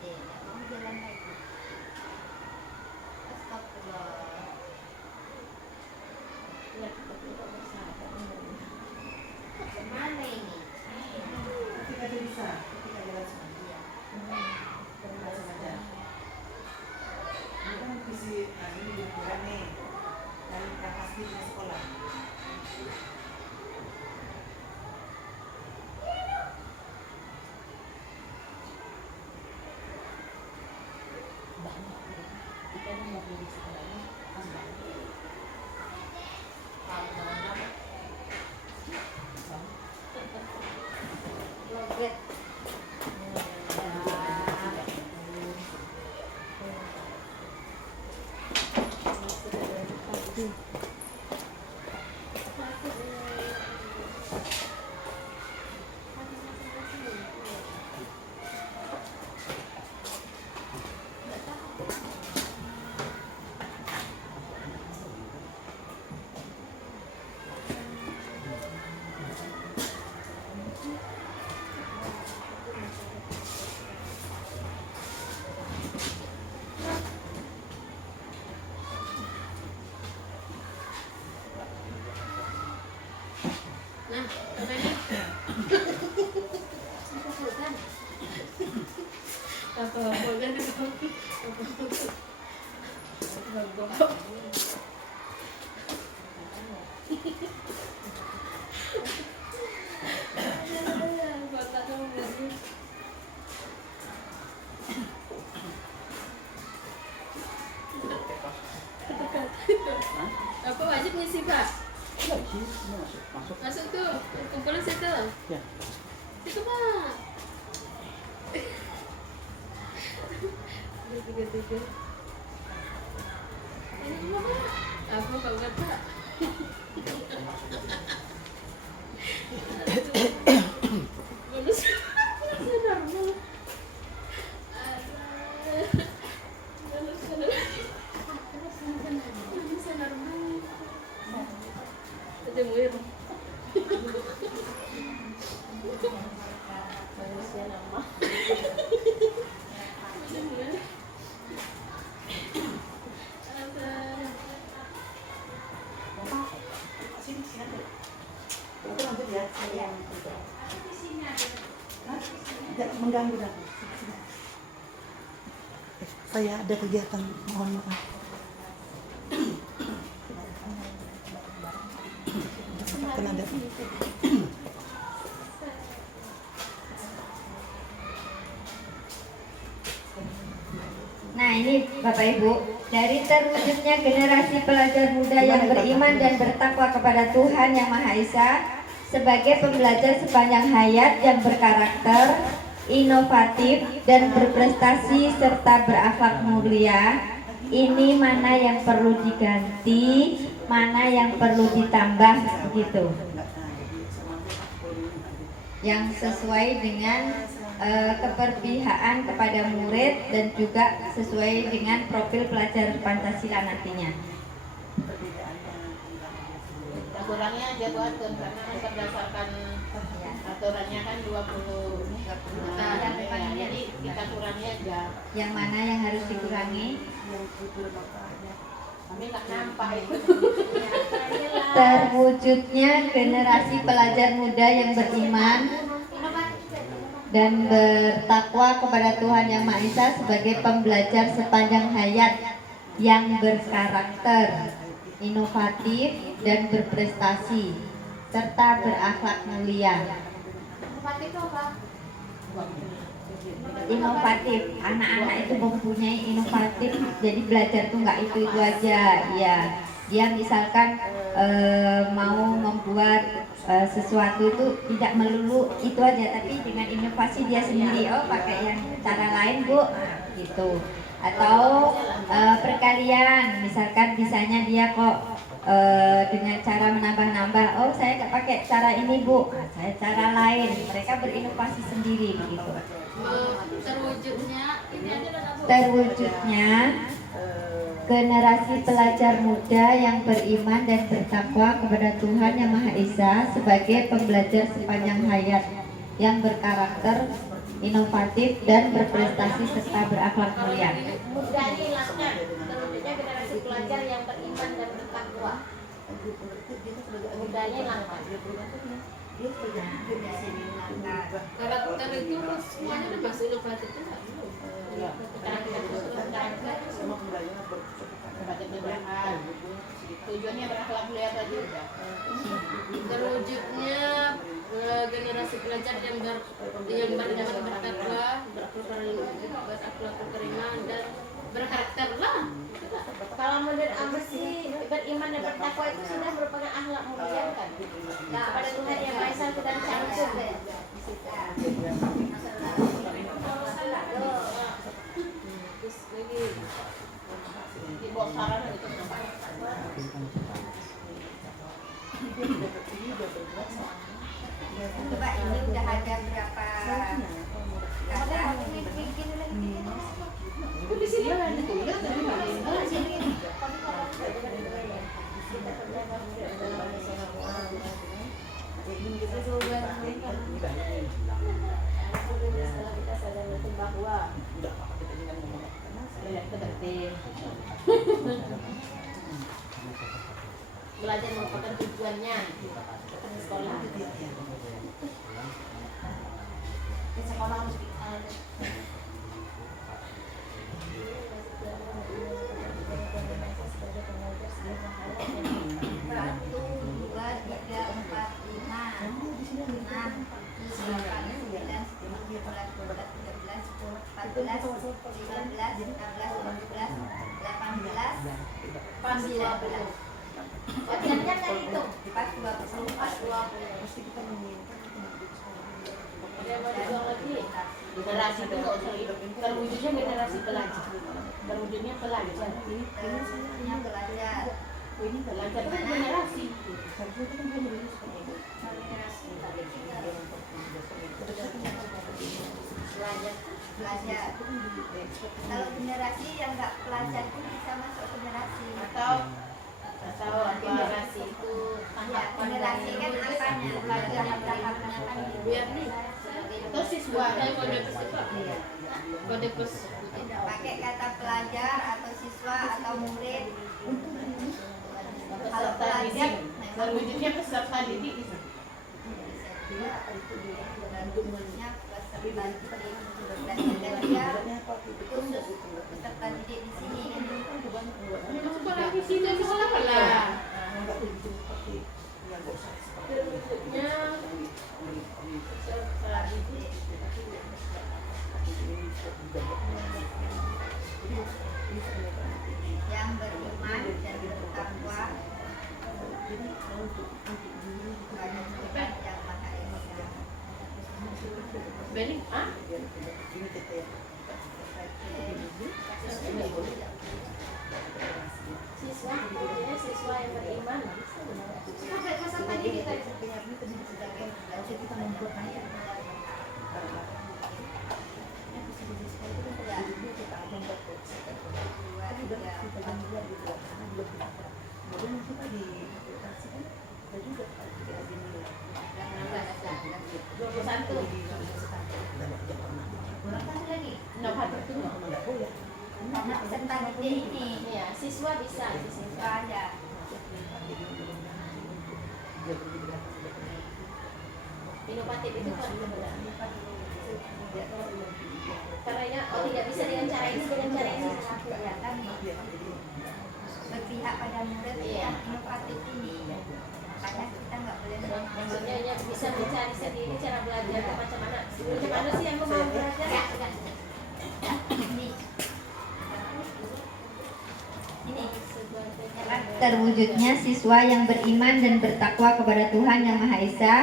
Nggak mau jalan lagi. Astagfirullah. Kemana ini? Ketika dia bisa, ketika jalan semua. Langsung aja. Ini kan visi ini liburan nih. Dan kakak di sekolah. Logat. Nah, katanya apa-apa kan apa wajib ngisi Pak? Masuk tuh, kumpulan situ. Ya. Situ Pak. Tiga. Ini apa Pak? Apa Pak bukan Pak? Bonus. Normal. Jemuir. Manusia nama. Jemuir. Aku lanjut ya. Tidak mengganggu dah. Saya ada kegiatan, mohon maaf. Kan ada. Nah ini Bapak Ibu, dari terwujudnya generasi pelajar muda yang beriman dan bertakwa kepada Tuhan Yang Maha Esa sebagai pembelajar sepanjang hayat yang berkarakter, inovatif, dan berprestasi serta berakhlak mulia. Ini mana yang perlu diganti, mana yang perlu ditambah gitu. Yang sesuai dengan keberpihakan kepada murid dan juga sesuai dengan profil pelajar Pancasila nantinya. Kurangnya aja buat karena kan berdasarkan aturannya kan 20 Nah, jadi kita kurangi aja. Yang mana yang harus dikurangi? Kami nggak nampak itu. Terwujudnya generasi pelajar muda yang beriman dan bertakwa kepada Tuhan Yang Maha Esa sebagai pembelajar sepanjang hayat yang berkarakter, inovatif, dan berprestasi serta berakhlak mulia. Inovatif itu apa? Inovatif, anak-anak itu mempunyai inovatif, jadi belajar tuh nggak itu aja, ya. Dia misalkan mau membuat sesuatu itu tidak melulu itu aja, tapi dengan inovasi dia sendiri. Oh, pakai yang cara lain bu, gitu. Atau perkalian, misalkan bisanya dia kok dengan cara menambah-nambah. Oh, saya nggak pakai cara ini bu, saya cara lain. Mereka berinovasi sendiri begitu. Terwujudnya generasi pelajar muda yang beriman dan bertakwa kepada Tuhan Yang Maha Esa sebagai pembelajar sepanjang hayat yang berkarakter, inovatif dan berprestasi serta berakhlak mulia. Mudanya hilangkan, terwujudnya generasi pelajar yang beriman dan bertakwa. Mudanya hilangkan. Karakter itu semuanya udah masuk inovatif itu nggak? Tujuannya berakhlak mulia tadi udah. Terwujudnya generasi pelajar yang beriman bertakwa, berakhlak kekeriman dan berkarakter lah. Kalau menurut Amos sih beriman dan bertakwa itu sudah merupakan akhlak mulia kan? Nah, pada Tuhan Yang Maha Esa dan santun. Terus lagi Di bawah saran itu. Coba ini udah ada berapa kata? Di sini ada tulis Setelah kita sadar betul bahwa belajar merupakan tujuannya sekolah. Di sekolah harus Satu, dua, tiga, empat, lima, enam, tujuh, delapan, sembilan, sepuluh, 12, 13, 14, 15, 16, 17, 18, 19. latihannya kan itu. Pas 20, pas 20. Ada mau diulang lagi. generasi itu nggak usah hidup. Terwujudnya generasi pelajar. Terwujudnya pelajar. Terusnya belajar. Pelajar itu generasi. Belajar. Kalau generasi yang nggak pelajar pun bisa masuk generasi. Atau generasi itu Ya, generasi kan angkanya, pelajar yang tahapnya kan gitu. biar nih atau siswa kayak kode pos itu Iya. kode pos Pakai kata pelajar atau siswa atau murid. Kalau peserta pelajar didik. memang Terwujudnya peserta didik. bentuknya peserta didik. Berarti kan dia khusus peserta didik di sini kan. sekolah di sini sekolah lah terwujudnya Peserta didik. Yang beriman dan bertakwa kepada Tuhan Yang Maha Esa. Beni, ah? Siswa, pokoknya siswa yang beriman. Sampai peserta didik tadi. Sebagai kita memperkaya. Karena peserta didik ini Ya, siswa bisa. siswa ada. Inovatif itu kan benar. Caranya tidak bisa dengan cara ini, dengan cara ini. Ya kan berpihak pada murid yang inovatif ini. Karena kita kita nggak boleh Maksudnya ya bisa mencari sendiri cara belajar macam mana sih yang mau belajar? ini terwujudnya siswa yang beriman dan bertakwa kepada Tuhan Yang Maha Esa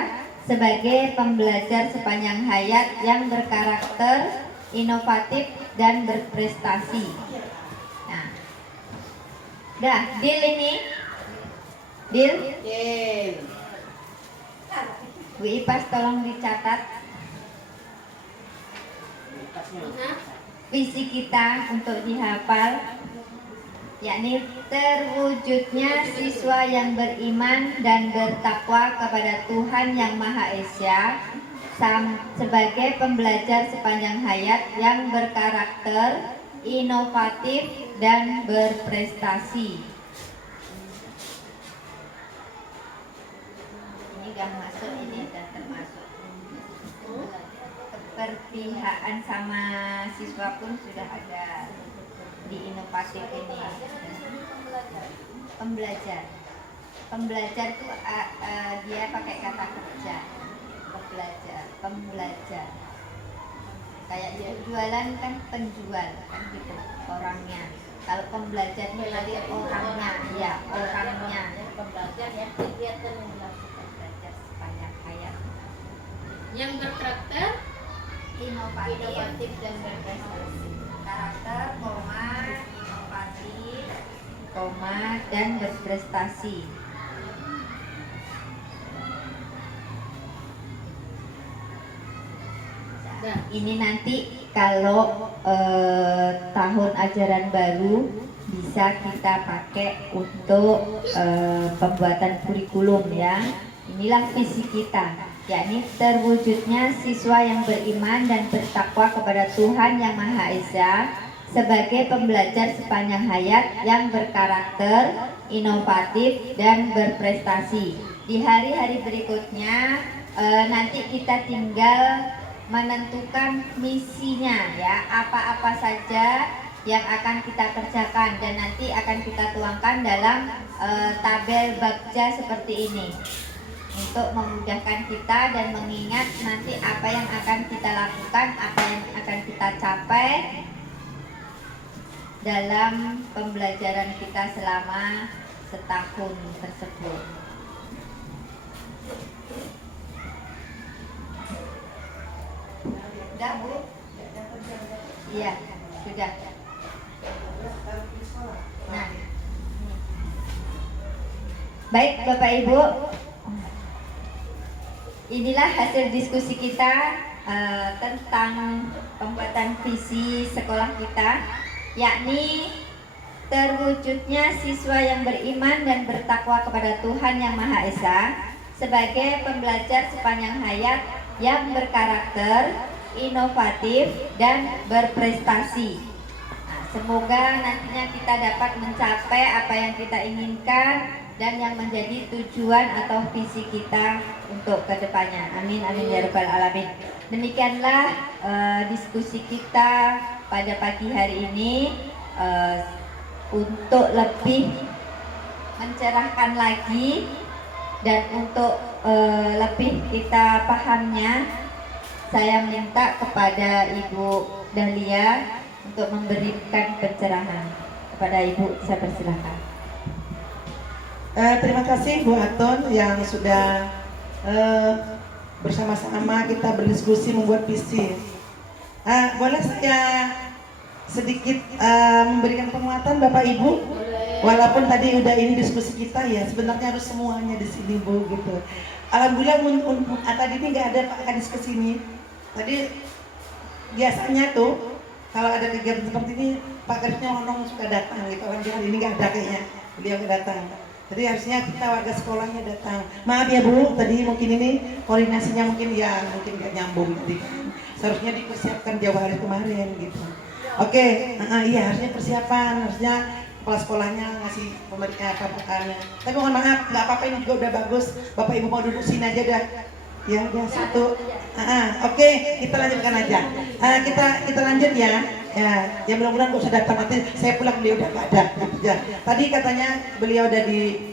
sebagai pembelajar sepanjang hayat yang berkarakter, inovatif, dan berprestasi. Nah, dah, deal ini, deal. Bu Ipas tolong dicatat visi kita untuk dihafal, yakni terwujudnya siswa yang beriman dan bertakwa kepada Tuhan Yang Maha Esa sebagai pembelajar sepanjang hayat yang berkarakter, inovatif, dan berprestasi. Ini gak masuk, ini sudah termasuk. Keperpihakan sama siswa pun sudah ada di inovatif ini. Pembelajar tuh dia pakai kata kerja. Pembelajar. Kayak jualan kan penjual kan gitu orangnya. Kalau pembelajarnya tadi orangnya, ya orangnya. Pembelajar ya kegiatan yang dilakukan Belajar sepanjang hayat. yang berkarakter, Inovatif dan berprestasi. Karakter, inovatif, dan berprestasi. Nah, Ini nanti kalau tahun ajaran baru bisa kita pakai untuk pembuatan kurikulum ya. Inilah visi kita, yakni terwujudnya siswa yang beriman dan bertakwa kepada Tuhan Yang Maha Esa sebagai pembelajar sepanjang hayat yang berkarakter, inovatif, dan berprestasi. Di hari-hari berikutnya nanti kita tinggal menentukan misinya ya, apa-apa saja yang akan kita kerjakan dan nanti akan kita tuangkan dalam tabel bagja seperti ini untuk memudahkan kita dan mengingat nanti apa yang akan kita lakukan, apa yang akan kita capai dalam pembelajaran kita selama setahun tersebut. Sudah, Bu? Iya, sudah. Nah, baik Bapak Ibu, inilah hasil diskusi kita tentang pembuatan visi sekolah kita, yakni terwujudnya siswa yang beriman dan bertakwa kepada Tuhan Yang Maha Esa sebagai pembelajar sepanjang hayat yang berkarakter, inovatif, dan berprestasi. Nah, semoga nantinya kita dapat mencapai apa yang kita inginkan dan yang menjadi tujuan atau visi kita untuk kedepannya. Amin, amin ya rabbal alamin. Demikianlah diskusi kita pada pagi hari ini. Untuk lebih mencerahkan lagi dan untuk lebih kita pahamnya, saya minta kepada Ibu Dahlia untuk memberikan pencerahan. Kepada Ibu, saya persilahkan. Terima kasih Bu Aton yang sudah bersama-sama kita berdiskusi membuat visi. Boleh saya sedikit memberikan penguatan Bapak Ibu? Walaupun tadi udah ini diskusi kita ya, sebenarnya harus semuanya di sini Bu gitu. Alhamdulillah tadi ini nggak ada Pak Kadis kesini. Tadi biasanya tuh kalau ada kegiatan seperti ini Pak Kadisnya ngomong suka datang gitu. Alhamdulillah ini nggak ada kayaknya, beliau nggak datang. Jadi harusnya kita warga sekolahnya datang. Maaf ya Bu, tadi mungkin ini koordinasinya mungkin nggak nyambung tadi. Seharusnya dipersiapkan jauh hari kemarin gitu. Oke, iya harusnya persiapan, harusnya kepala sekolahnya ngasih pemberian apa-apanya. Tapi mohon maaf, nggak apa-apa, ini juga udah bagus. Bapak Ibu mau duduk sini aja dah. Ya udah satu. Oke, kita lanjutkan aja. Kita lanjut ya. Ya mudah-mudahan gak usah datang, nanti saya pulang beliau udah nggak ada. Ya. Tadi katanya beliau udah di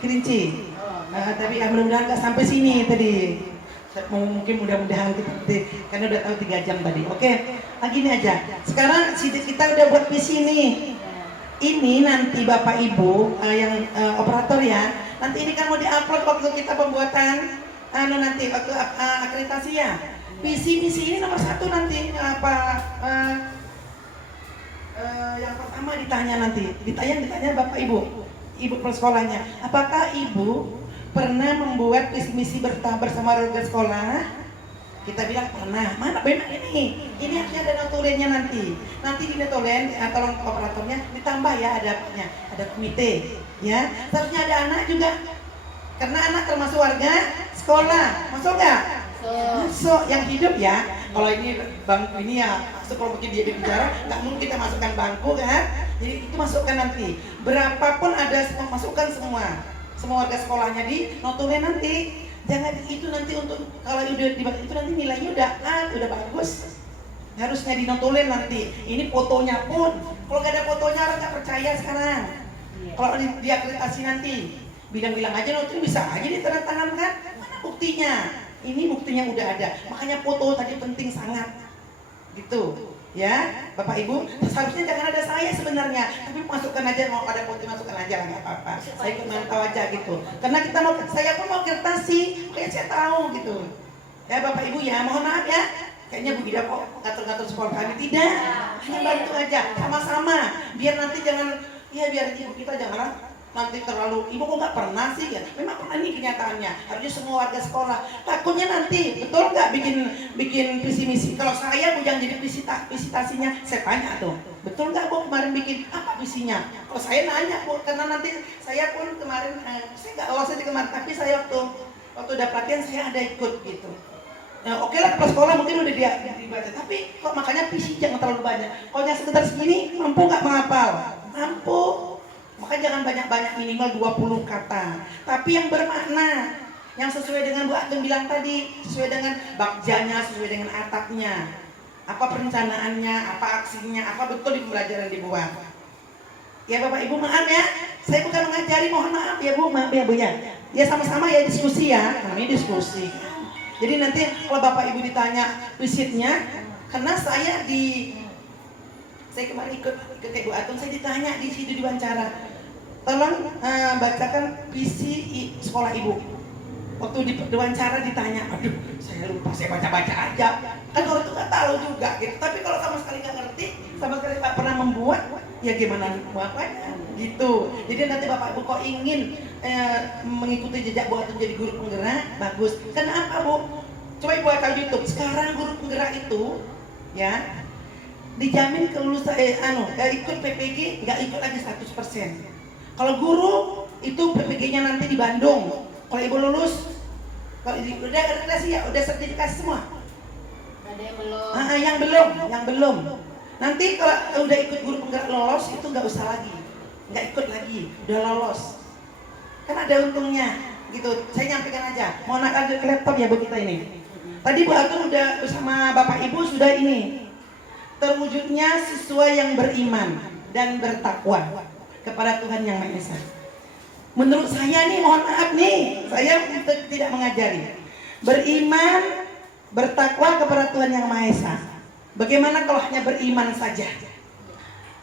Kerinci. Tapi ya mudah-mudahan nggak sampai sini tadi. Mungkin mudah-mudahan kita karena udah tahu 3 jam tadi. Oke, gini aja. Sekarang kita udah buat visi nih. Ini nanti Bapak Ibu yang operator ya. Nanti ini kan mau diupload waktu kita pembuatan nanti waktu akreditasi ya. Visi misi ini nomor 1 nanti yang pertama ditanya Bapak Ibu persekolahnya. Apakah Ibu pernah membuat visi misi bersama warga sekolah? Kita bilang pernah. Mana benar ini? Ini artinya ada notulennya nanti. Nanti di notulen tolong operatornya ditambah ya ada komite ya. Seharusnya ada anak juga. Karena anak termasuk warga sekolah. Masuk nggak? Masuk yang hidup ya. Kalau ini bangku ini ya masuk, kalau mungkin dia bicara nggak mungkin kita masukkan bangku kan. Jadi itu masukkan nanti. Berapapun ada masukkan semua warga sekolahnya di notulen nanti. Jangan itu nanti untuk kalau udah itu nanti nilainya udah bagus. Harusnya di notulen nanti. Ini fotonya pun kalau nggak ada fotonya orang nggak percaya sekarang. Kalau di akreditasi nanti bilang aja notulen bisa aja ditandatangan kan. Mana buktinya? Ini buktinya udah ada. Makanya foto tadi penting sangat. Gitu. Ya, Bapak Ibu, seharusnya jangan ada saya sebenarnya, tapi masukkan aja, mau ada foto masukkan aja, nggak apa-apa. Saya ikut mantau aja gitu. Karena saya pun mau akreditasi, kayak saya tahu gitu. Ya Bapak Ibu ya, mohon maaf ya. Kayaknya Bu Gida kok ngatur-ngatur sekolah kami, tidak. Hanya bantu aja, sama-sama. Biar nanti biar ibu kita jangan nanti terlalu, ibu kok nggak pernah sih ya? Memang pernah ini kenyataannya. Harusnya semua warga sekolah. Takutnya nanti betul nggak bikin visi misi? Kalau saya Bujang jadi visitasinya, saya tanya tuh, betul nggak Bu kemarin bikin apa visinya? Kalau saya nanya Bu, karena nanti saya pun kemarin saya nggak lolos aja kemarin, tapi saya waktu udah pelatihan saya ada ikut gitu. Nah, oke lah kepala sekolah mungkin udah dibaca, tapi kok makanya visi jangan terlalu banyak. Kalau yang sekedar segini mampu nggak menghafal? Mampu. Maka jangan banyak-banyak, minimal 20 kata. Tapi yang bermakna, yang sesuai dengan Bu Ageng bilang tadi, sesuai dengan bakjanya, sesuai dengan atapnya. Apa perencanaannya, apa aksinya, apa betul di pembelajaran dibuat. Ya Bapak Ibu maaf ya, saya bukan mengajari, mohon maaf ya Bu, maaf ya Bu ya. Ya sama-sama ya diskusi ya, namanya diskusi. Jadi nanti kalau Bapak Ibu ditanya visitnya, karena saya kemarin ikut Bu Atung, saya ditanya di situ diwawancara. Tolong bacakan visi sekolah ibu. Waktu di diwawancara ditanya, aduh saya lupa, saya baca-baca aja. Kan orang itu nggak tahu juga gitu. Tapi kalau sama sekali nggak ngerti, sama sekali nggak pernah membuat, ya gimana buatnya gitu. Jadi nanti Bapak Ibu kok ingin mengikuti jejak Bu Atung jadi guru penggerak, bagus. Kenapa Bu? Coba Ibu buka YouTube. Sekarang guru penggerak itu, ya dijamin kelulusan ikut PPG, nggak ikut lagi 100%. Kalau guru itu PPG-nya nanti di Bandung. Kalau Ibu lulus, kalau udah akreditasi ya, udah sertifikasi semua. Ada yang belum. Yang belum. Nanti kalau udah ikut guru penggerak lolos itu nggak usah lagi, nggak ikut lagi, udah lolos. Kan ada untungnya, gitu. Saya nyampaikan aja. Mau nak ke laptop ya Bu kita ini. Tadi Bu Atung udah bersama Bapak Ibu sudah ini. Terwujudnya siswa yang beriman dan bertakwa kepada Tuhan Yang Maha Esa. Menurut saya nih, mohon maaf nih, saya tidak mengajari. Beriman, bertakwa kepada Tuhan Yang Maha Esa. Bagaimana kalau hanya beriman saja?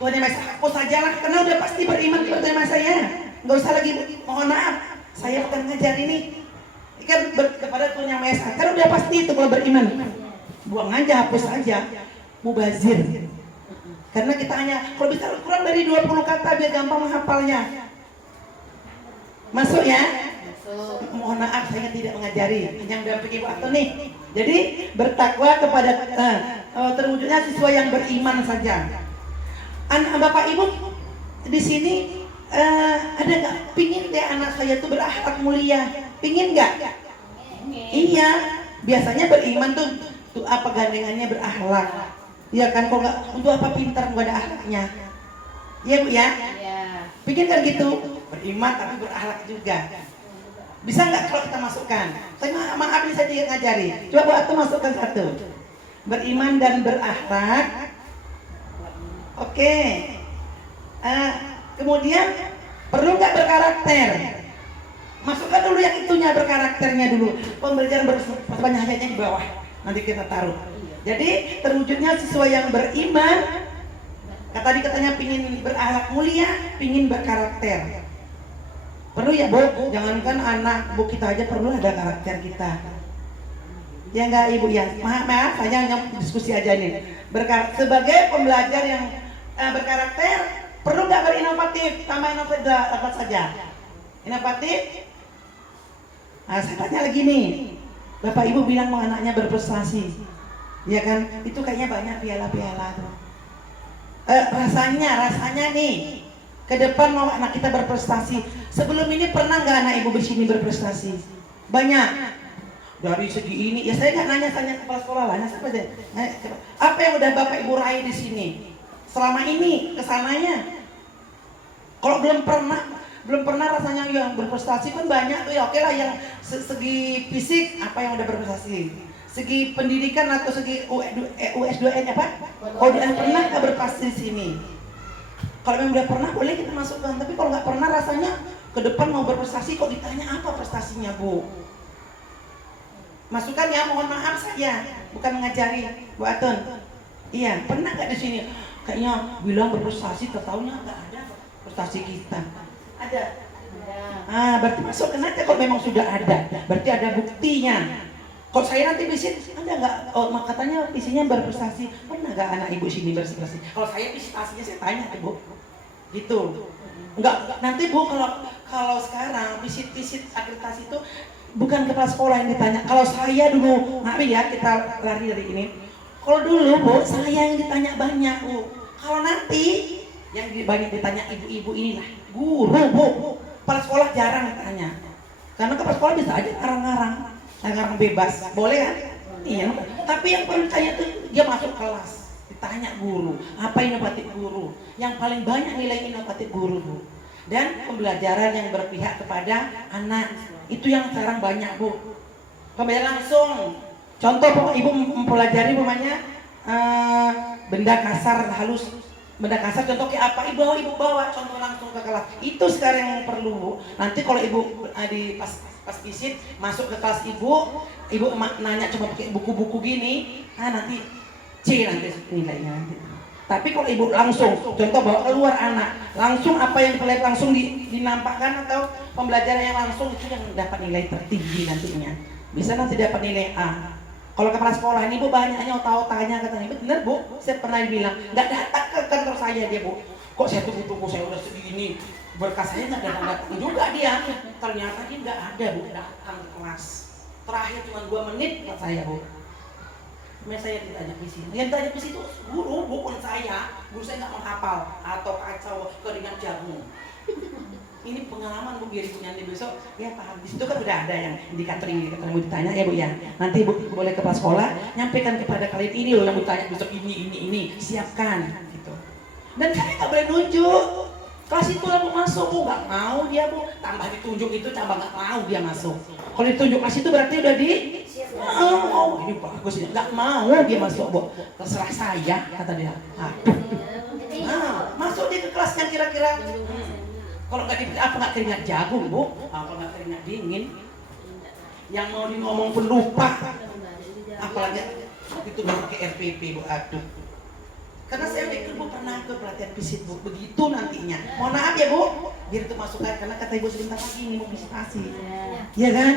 Tuhan Yang Maha Esa, hapus sajalah, karena udah pasti beriman kepada Tuhan Yang Maha Esa ya. Nggak usah lagi, mohon maaf, saya bukan ngajari nih. Kan kepada Tuhan Yang Maha Esa, kan udah pasti itu kalau beriman. Buang aja, hapus saja. Mubazir. Karena kita hanya kalau bisa kurang dari 20 kata biar gampang menghafalnya. Masuk ya? Masuk. Mohon maaf saya tidak mengajari, hanya mendampingi Ibu Atung nih. Jadi bertakwa kepada terwujudnya siswa yang beriman saja. Anak Bapak Ibu di sini ada nggak pingin deh anak saya itu berakhlak mulia? Pingin nggak? Iya. Biasanya beriman tuh apa gandengannya berakhlak. Iya kan, kok nggak untuk apa pintar nggak ada akhlaknya? Iya Bu ya? Iya. Pikir kan gitu, beriman tapi berakhlak juga. Bisa nggak kalau kita masukkan? Saya maaf ini saya tidak ngajari. Coba Bu Atung masukkan satu. Beriman dan berakhlak. Oke. Kemudian perlu nggak berkarakter? Masukkan dulu yang itunya, berkarakternya dulu. Pembelajaran banyak ayatnya di bawah. Nanti kita taruh. Jadi terwujudnya sesuai yang beriman. Tadi katanya pingin berakhlak mulia, pingin berkarakter. Perlu ya Bu, jangankan anak Bu kita aja perlu ada karakter kita. Ya enggak Ibu ya? Maaf, saya hanya diskusi aja nih. Sebagai pembelajar yang berkarakter, perlu nggak berinovatif? Tambah inovatif apa saja? Inovatif? Nah, saya tanya lagi nih, Bapak Ibu bilang mau anaknya berprestasi, ya kan? Itu kayaknya banyak piala-piala tuh. Rasanya nih, ke depan mau anak kita berprestasi. Sebelum ini pernah nggak anak Ibu di sini berprestasi? Banyak. Dari segi ini, ya saya nggak tanya kepala sekolah lah, siapa aja. Apa yang udah Bapak Ibu raih di sini? Selama ini kesananya, kalau belum pernah rasanya yang berprestasi kan banyak tuh ya. Oke lah yang segi fisik apa yang udah berprestasi, segi pendidikan atau segi US2N apa? Oh udah pernah nggak berprestasi di sini? Kalau memang udah pernah boleh kita masukkan. Tapi kalau nggak pernah rasanya ke depan mau berprestasi kok ditanya apa prestasinya Bu? Masukkan ya, mohon maaf saya bukan mengajari Bu Atun. Iya pernah nggak di sini? Kayaknya bilang berprestasi, tertaunya nggak ada prestasi kita. Ada. Berarti masukkan aja kalau memang sudah ada. Berarti ada buktinya. Kalau saya nanti visit, ada nggak? Oh, katanya visinya berprestasi. Pernah nggak anak Ibu sini berprestasi? Kalau saya visitasinya saya tanya Bu. Gitu. Enggak. Nanti Bu kalau sekarang visit akreditasi itu bukan kepala sekolah yang ditanya. Kalau saya dulu, maaf ya kita lari dari ini. Kalau dulu Bu, saya yang ditanya banyak Bu. Kalau nanti yang banyak ditanya ibu-ibu inilah guru Bu. Kepala sekolah jarang ditanya. Karena kepala sekolah bisa aja ngarang bebas. Boleh kan? Iya. Tapi yang perlu ditanya tuh dia masuk kelas. Ditanya guru, apa inovatif guru? Yang paling banyak nilai inovatif guru Bu. Dan pembelajaran yang berpihak kepada anak. Itu yang sekarang banyak Bu. Pembelajaran langsung. Contoh Ibu mempelajari umpamanya benda kasar halus. Benda kasar contoh kayak apa? Ibu bawa contoh langsung ke kelas. Itu sekarang yang perlu Bu. Nanti kalau Ibu di pas visit masuk ke kelas Ibu nanya coba pakai buku-buku gini, nanti C nanti nilainya nanti. Tapi kalau Ibu langsung contoh bawa keluar anak, langsung apa yang dipelajari langsung dinampakkan atau pembelajaran yang langsung itu yang dapat nilai tertinggi nantinya. Bisa nanti dapat nilai A. Kalau kepala sekolah ini Bu banyaknya otak-otaknya katanya, bener Bu, saya pernah dibilang nggak datang ke kantor saya dia Bu. Kok saya tunggu saya udah segini, berkas saya nggak datang juga dia. Ternyata dia nggak ada Bu, datang ke kelas. Terakhir cuma 2 menit buat saya Bu. Saya ditanya visi. Yang tanya visi itu guru, bukan saya. Guru saya nggak menghafal atau kacau keringat jamu. Ini pengalaman Bu, biar Ibu nanti besok ya paham. Di situ kan udah ada yang indikator mau ditanya ya Bu ya. Nanti Bu boleh kepala sekolah nyampaikan kepada kalian ini loh yang ditanya besok ini siapkan gitu. Dan saya nggak boleh nunjuk. Kelas itu lah Bu masuk Bu, nggak mau dia Bu. Tambah ditunjuk itu tambah nggak mau dia masuk. Kalau ditunjuk kelas itu berarti udah ini bagus ya. Nggak mau dia masuk Bu. Terserah saya kata dia. Aduh. Masuk dia ke kelasnya kira-kira. Kalau nggak keringat jagung Bu, apa nggak keringat dingin? Yang mau ngomong pun lupa. Apalagi itu nggak pakai RPP Bu, aduh. Karena saya pikir Bu pernah ke pelatihan visit Bu, begitu nantinya. Mohon maaf ya Bu, biar itu masukkan karena kata Ibu sebentar lagi ini mau visitasi. Iya kan?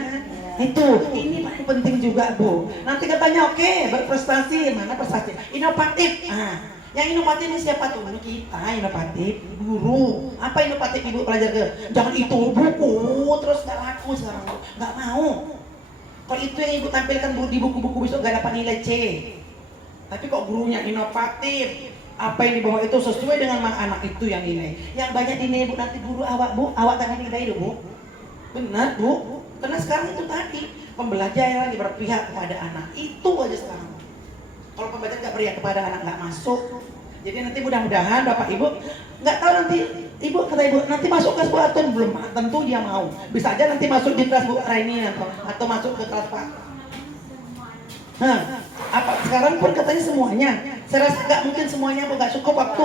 Itu, ini paling penting juga Bu. Nanti katanya oke, berprestasi, mana prestasi? Inovatif. Yang inovatif ini siapa tuh? Kita inovatif, guru. Apa inovatif Ibu pelajar ke? Jangan itu buku, terus nggak laku sekarang Bu. Nggak mau. Kalau itu yang Ibu tampilkan di buku-buku besok nggak dapat nilai C. Tapi kok gurunya inovatif, apa yang dibawa itu sesuai dengan anak itu yang nilai. Yang banyak dinilai Bu nanti guru awak Bu, awak tak nilai itu Bu. Benar Bu. Karena sekarang itu tadi pembelajaran yang berpihak kepada anak itu aja sekarang. Kalau pembelajaran nggak berpihak kepada anak nggak masuk. Jadi nanti mudah-mudahan Bapak Ibu nggak tahu nanti Ibu kata Ibu nanti masuk kelas Bu Atun belum tentu dia mau. Bisa aja nanti masuk di kelas Bu Raini atau masuk ke kelas Pak. Apa sekarang pun katanya semuanya. Saya rasa nggak mungkin semuanya Bu, nggak cukup waktu.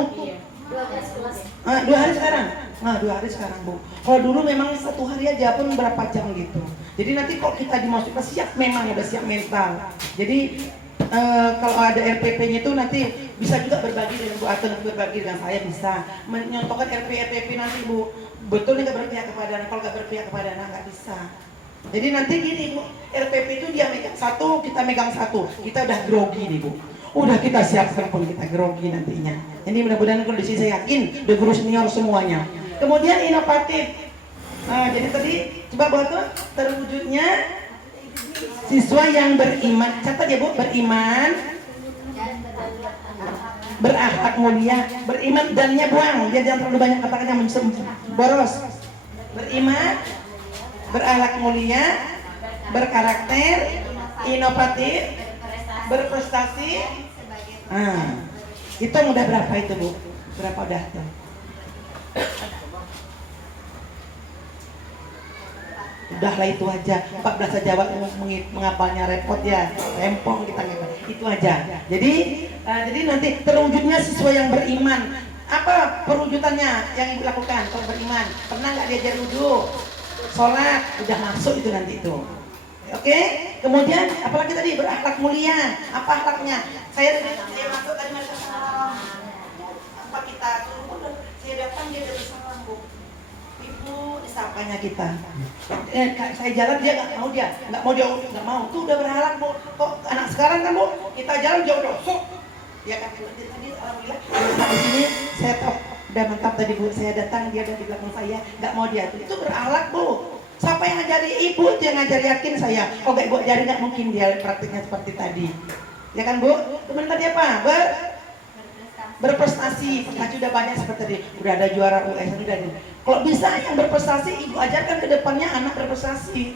12 kelas. 2 hari sekarang. Nah 2 hari sekarang Bu. Kalau dulu memang 1 hari aja pun berapa jam gitu. Jadi nanti kok kita dimasukkan siap, memang udah siap mental. Jadi kalau ada RPP-nya itu nanti bisa juga berbagi dengan Bu atau berbagi dengan saya, bisa menyontohkan RPP nanti Bu. Betul nggak berpihak kepada anak, kalau nggak berpihak kepada anak nggak bisa. Jadi nanti gini Bu, RPP itu dia megang satu, kita megang satu, kita udah grogi nih Bu. Udah kita siapkan pun kita grogi nantinya. Ini mudah-mudahan kondisi saya yakin udah guru senior semuanya. Kemudian inovatif. Nah, jadi tadi coba buat tuh terwujudnya siswa yang beriman. Catat ya Bu, beriman, berakhlak mulia, beriman dannya buang. Dia jangan terlalu banyak katakannya boros. Beriman, berakhlak mulia, berkarakter, inovatif, berprestasi. Itu udah berapa itu Bu? Berapa udah tuh? Udahlah itu aja, 14 aja mengapalnya repot ya, rempong kita ngepal. Itu aja. Jadi nanti terwujudnya siswa yang beriman. Apa perwujudannya yang Ibu lakukan kalau beriman? Pernah nggak diajar wudhu, sholat, udah masuk itu nanti itu. Oke, kemudian apalagi tadi berakhlak mulia. Apa akhlaknya? Saya masuk tadi masalah apa kita turun, saya datang dia dari salam Bu. Ibu disapanya kita. Saya jalan dia nggak mau nggak mau. Tuh udah berhalang Bu. Kok anak sekarang kan Bu, kita jalan jauh-jauh. Ya kan tadi alhamdulillah. Di sini saya tahu udah mantap tadi Bu. Saya datang dia ada di belakang saya, nggak mau dia. Itu berakhlak Bu. Siapa yang ngajari ibu, dia ngajar yakin saya. Oh gak ibu ajari nggak mungkin dia praktiknya seperti tadi. Ya kan Bu? Kemudian tadi apa? Berprestasi. Pernah sudah banyak seperti tadi. Udah ada juara US udah ada. Kalau bisa yang berprestasi, ibu ajarkan ke depannya anak berprestasi.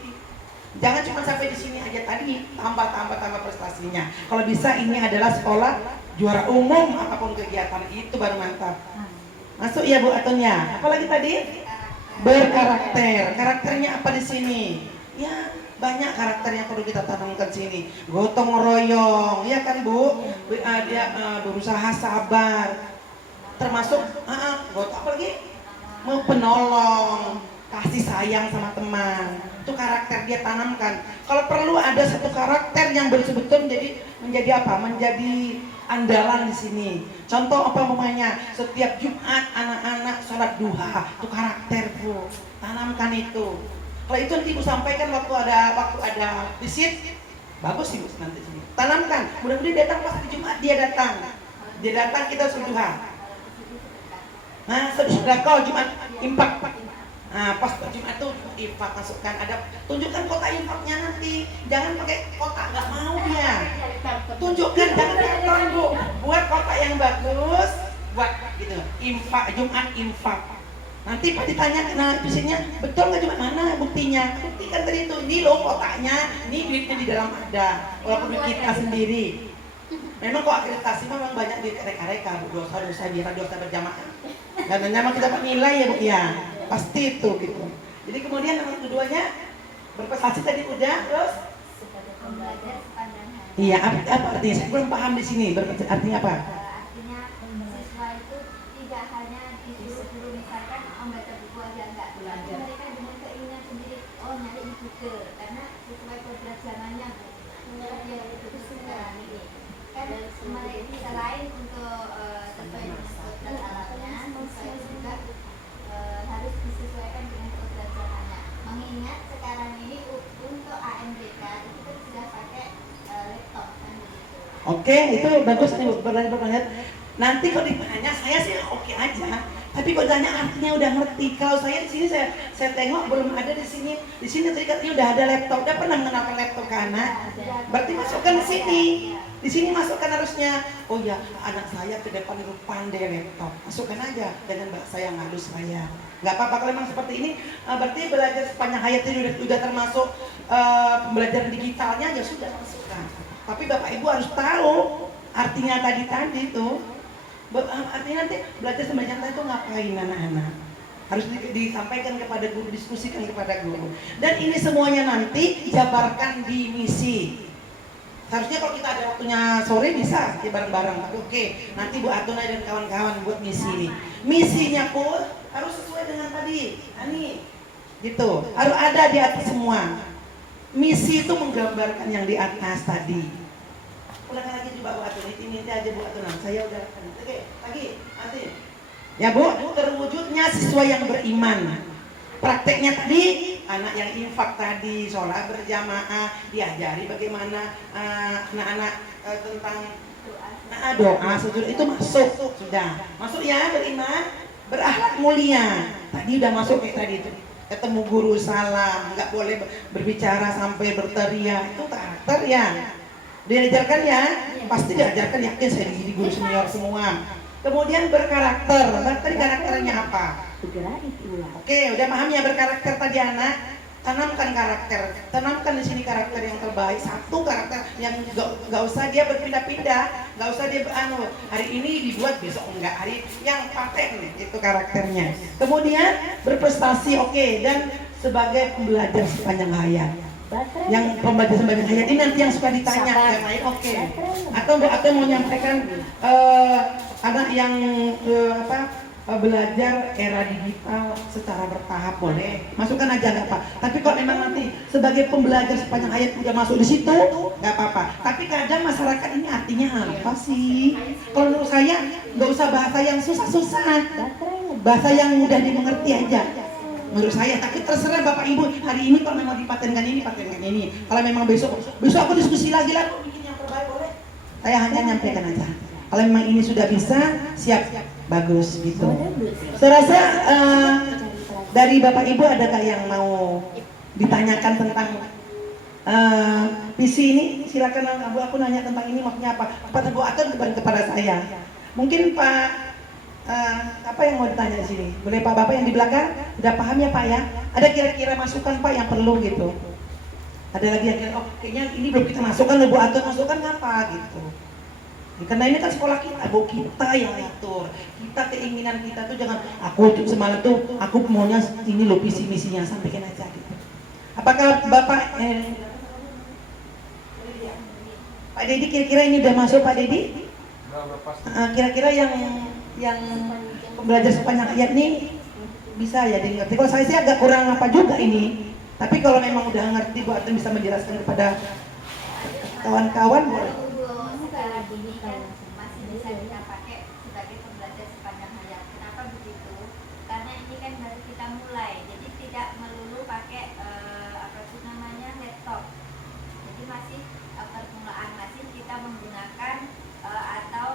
Jangan cuma sampai di sini aja tadi, tambah prestasinya. Kalau bisa ini adalah sekolah juara umum apapun kegiatan itu baru mantap. Masuk ya Bu aturnya. Apalagi tadi? Berkarakter. Karakternya apa di sini? Ya banyak karakter yang perlu kita tanamkan sini. Gotong royong, ya kan Bu? Dia berusaha sabar. Termasuk gotong apa lagi? Mau penolong, kasih sayang sama teman. Itu karakter dia tanamkan. Kalau perlu ada satu karakter yang betul-betul menjadi apa? Menjadi andalan di sini. Contoh apa namanya? Setiap Jumat anak-anak sholat duha. Itu karakter Bu. Tanamkan itu. Kalau itu nanti Ibu sampaikan waktu ada visit, bagus Ibu nanti sini. Tanamkan. Mudah-mudahan dia datang pas di Jumat dia datang. Dia datang kita sholat duha. Nah, sudah kau Jumat impak. Nah, pas Jumat itu infak masukkan, ada tunjukkan kotak infaknya nanti. Jangan pakai kotak nggak mau dia. Tunjukkan, jangan kotor Bu. Buat kotak yang bagus, buat gitu. Infak Jumat infak. Nanti Pak ditanya, nah visinya betul nggak Jumat, mana buktinya? Buktikan tadi itu, ini loh kotaknya, ini duitnya di dalam ada. Walaupun duit kita sendiri. Memang kok akreditasi memang banyak duit reka-reka Bu, dosa biar dosa berjamaah. Dan memang kita dapat nilai ya Bu ya. Pasti itu gitu. Jadi kemudian yang keduanya berprestasi tadi udah, terus iya apa artinya? Saya belum paham di sini. Artinya apa? Artinya siswa itu tidak hanya disuruh guru misalkan membaca buku aja enggak, tapi mereka dengan keinginan sendiri nyari di Google karena sesuai kodrat zamannya dia itu sekarang ini kan mereka selain untuk sesuai dengan kodrat alatnya siswa juga harus disesuaikan dengan kodrat zamannya. Mengingat sekarang ini untuk AMDK itu kan sudah pakai laptop kan begitu. Oke, itu bagus nih bertanya. Nanti kalau ditanya saya sih oke aja. Tapi kalau tanya artinya udah ngerti. Kalau saya di sini saya tengok belum ada di sini. Di sini tadi katanya udah ada laptop. Udah pernah mengenalkan laptop ke anak? Berarti masukkan di sini. Di sini masukkan harusnya. Oh ya, anak saya ke depan itu pandai laptop. Masukkan aja dengan bahasa yang halus saya. Nggak apa-apa kalau memang seperti ini. Berarti belajar sepanjang hayat ini udah termasuk pembelajaran digitalnya ya sudah masukkan. Tapi Bapak Ibu harus tahu artinya tadi tuh. Artinya nanti belajar sepanjang itu ngapain anak-anak. Harus disampaikan kepada guru, diskusikan kepada guru. Dan ini semuanya nanti jabarkan di misi. Seharusnya kalau kita ada waktunya sore bisa ya bareng-bareng. Tapi oke, nanti Bu Atuna dan kawan-kawan buat misi ini. Misinya pun harus sesuai dengan tadi. Ini gitu. Harus ada di atas semua. Misi itu menggambarkan yang di atas tadi. Ulangkan lagi coba Bu Atuna. Ini aja Bu Atuna. Saya udah. Oke, lagi. Nanti. Ya Bu, terwujudnya siswa yang beriman. Prakteknya tadi anak yang infak tadi, sholat berjamaah, diajari bagaimana anak-anak tentang doa, sujud itu masuk sudah. Masuk ya beriman, berakhlak mulia. Tadi udah masuk kayak tadi itu. Ketemu guru salam, nggak boleh berbicara sampai berteriak. Itu karakter ya. Diajarkan ya, pasti diajarkan, yakin saya di guru senior semua. Kemudian berkarakter. Tadi karakternya apa? Oke, udah paham ya berkarakter tadi anak. Tanamkan karakter, tanamkan di sini karakter yang terbaik. Satu karakter yang nggak usah dia berpindah-pindah, nggak usah dia hari ini dibuat besok enggak, hari yang paten itu karakternya. Kemudian berprestasi, oke, dan sebagai pembelajar sepanjang hayat. Yang pembelajar sepanjang hayat ini nanti yang suka ditanya yang lain, oke. Atau mau nyampaikan anak yang belajar era digital secara bertahap boleh, masukkan aja nggak apa. Tapi kalau memang nanti sebagai pembelajar sepanjang hayat udah masuk di situ, nggak apa-apa. Tapi kadang masyarakat ini artinya apa sih? Kalau menurut saya nggak usah bahasa yang susah-susah, bahasa yang mudah dimengerti aja. Menurut saya, tapi terserah Bapak Ibu hari ini kalau memang dipatenkan ini, patenkan ini. Kalau memang besok aku diskusi lagi lah, bikin yang terbaik boleh. Saya hanya nyampaikan aja. Kalau memang ini sudah bisa, siap, bagus gitu. Saya rasa dari Bapak Ibu adakah yang mau ditanyakan tentang visi ini? Silakan aku nanya tentang ini maksudnya apa? Kepada Bu Atun kepada saya. Mungkin Pak apa yang mau ditanya di sini? Boleh Pak Bapak yang di belakang? Udah paham ya Pak ya? Ada kira-kira masukan Pak yang perlu gitu? Ada lagi yang kayaknya ini belum kita masukkan, Bu Atun masukkan apa gitu? Karena ini kan sekolah kita, Bu, kita yang atur. Kita keinginan kita tuh jangan aku semalam tuh aku maunya ini loh visi misinya, sampaikan aja gitu. Apakah Bapak Pak Dedi kira-kira ini udah masuk Pak Dedi? Kira-kira yang pembelajar sepanjang hayat ini bisa ya dimengerti. Kalau saya sih agak kurang apa juga ini. Tapi kalau memang udah ngerti Bu Atun bisa menjelaskan kepada kawan-kawan boleh. Masih bisa kita pakai sebagai pembelajar sepanjang hayat. Kenapa begitu? Karena ini kan baru kita mulai, jadi tidak melulu pakai laptop. Jadi masih permulaan, masih kita menggunakan atau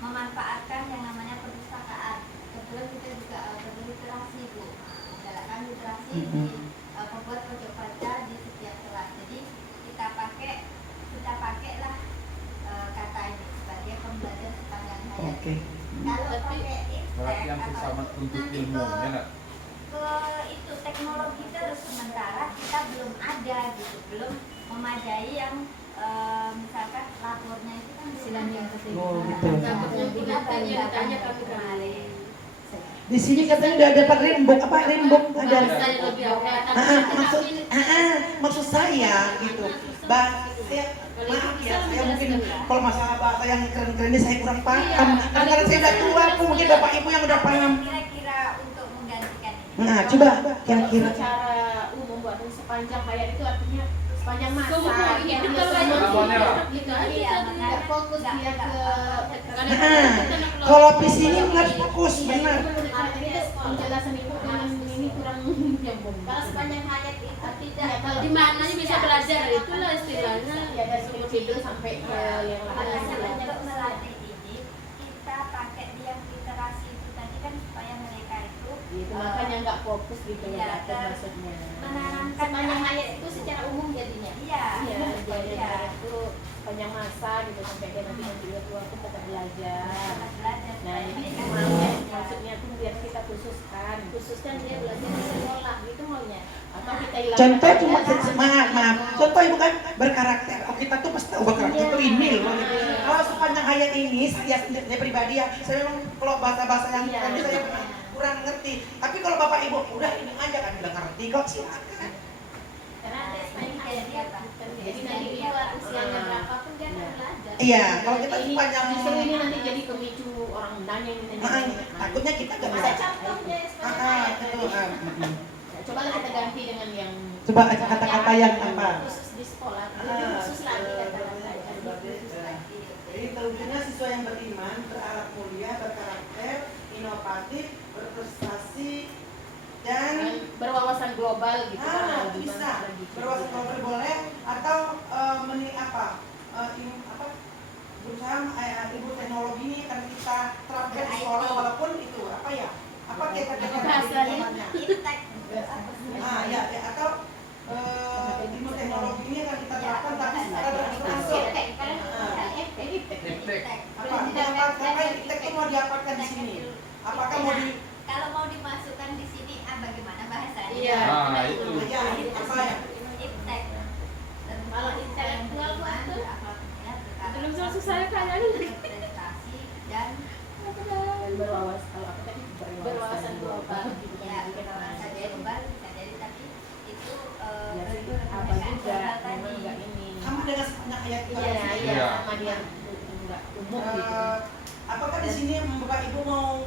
memanfaatkan yang namanya perpustakaan. Kebetulan kita juga berliterasi Bu, menggalakkan literasi di pembuat pojok baca di setiap kelas. Jadi kita pakailah kata ini sebagai pembelajar sepanjang hayat. Kalau pakai berarti yang sama untuk ilmu ya nggak? Itu teknologi terus sementara kita belum ada gitu, belum memadai yang misalkan lapornya itu kan Istilahnya yang belum Oh, gitu. Takutnya ditanya kami kemarin. Di sini katanya udah dapat rimbuk ada. Saya lebih awal. Maksud saya gitu. Saya maaf ya, saya mungkin kalau masalah bahasa yang keren-keren ini saya kurang paham. Karena saya udah tua, mungkin Bapak Ibu yang udah paham. Kira-kira untuk menggantikan ini. Nah, coba kira-kira. Secara umum buat sepanjang hayat itu artinya sepanjang masa. Namanya Gitu aja. Tidak fokus dia ke Kalau visi ini harus fokus, benar. artinya penjelasan itu ini kurang nyambung. Kalau sepanjang hayat itu tidak. Kalau di mana bisa belajar itulah istilahnya. Ya dari kecil sampai ke yang lain. Untuk melatih ini kita pakai yang literasi itu tadi kan supaya mereka itu Itu makanya nggak fokus gitu Iya, ya maksudnya. menanamkan Sepanjang hayat itu secara umum jadinya. Iya, Iya, jadi iya. itu panjang masa gitu sampai dia nanti tua tuh tetap belajar. Belajar. Nah ini kan maunya maksudnya tuh biar kita khususkan Dia belajar di sekolah gitu maunya. atau kita hilang. Contoh cuma maaf. Contoh ibu kan berkarakter. Oh kita tuh pasti berkarakter itu ini loh. Kalau sepanjang hayat ini saya pribadi ya, saya memang kalau bahasa-bahasa yang tadi saya kurang ngerti. Tapi kalau Bapak Ibu udah ini aja kan bilang ngerti kok silakan. Karena ada sepanjang hayat apa? Jadi nanti di luar usianya berapapun dia akan belajar. Iya, kalau kita ini sepanjang justru ini nanti jadi pemicu orang nanya takutnya kita gak bisa bisa. contohnya Itu. coba kita ganti dengan yang Coba kata-kata yang apa? khusus di sekolah, lebih khusus lagi kata-kata. Jadi terwujudnya siswa yang beriman, berakhlak mulia, berkarakter, inovatif, berprestasi, dan berwawasan global gitu kan. bisa berwawasan global boleh atau berusaha ilmu teknologi ini akan kita terapkan di sekolah walaupun itu kita bahasanya Iptek. atau ilmu teknologi ini akan kita terapkan tapi secara berangsur-angsur. Apa iptek itu mau diapakan di sini? Apakah mau di Kalau mau dimasukkan di sini, bagaimana bahasanya? Iya. Nah, itu. apa ya? Iptek. Kalau intelektual itu belum selesai saya kayaknya Berprestasi dan berwawasan kalau apa tadi berwawasan global gitu ya kan. berwawasan global bisa jadi, tapi itu apa juga memang enggak ini. Sama dengan sepanjang ayat itu. Iya, sama dia enggak umum gitu. Apakah di sini Bapak Ibu mau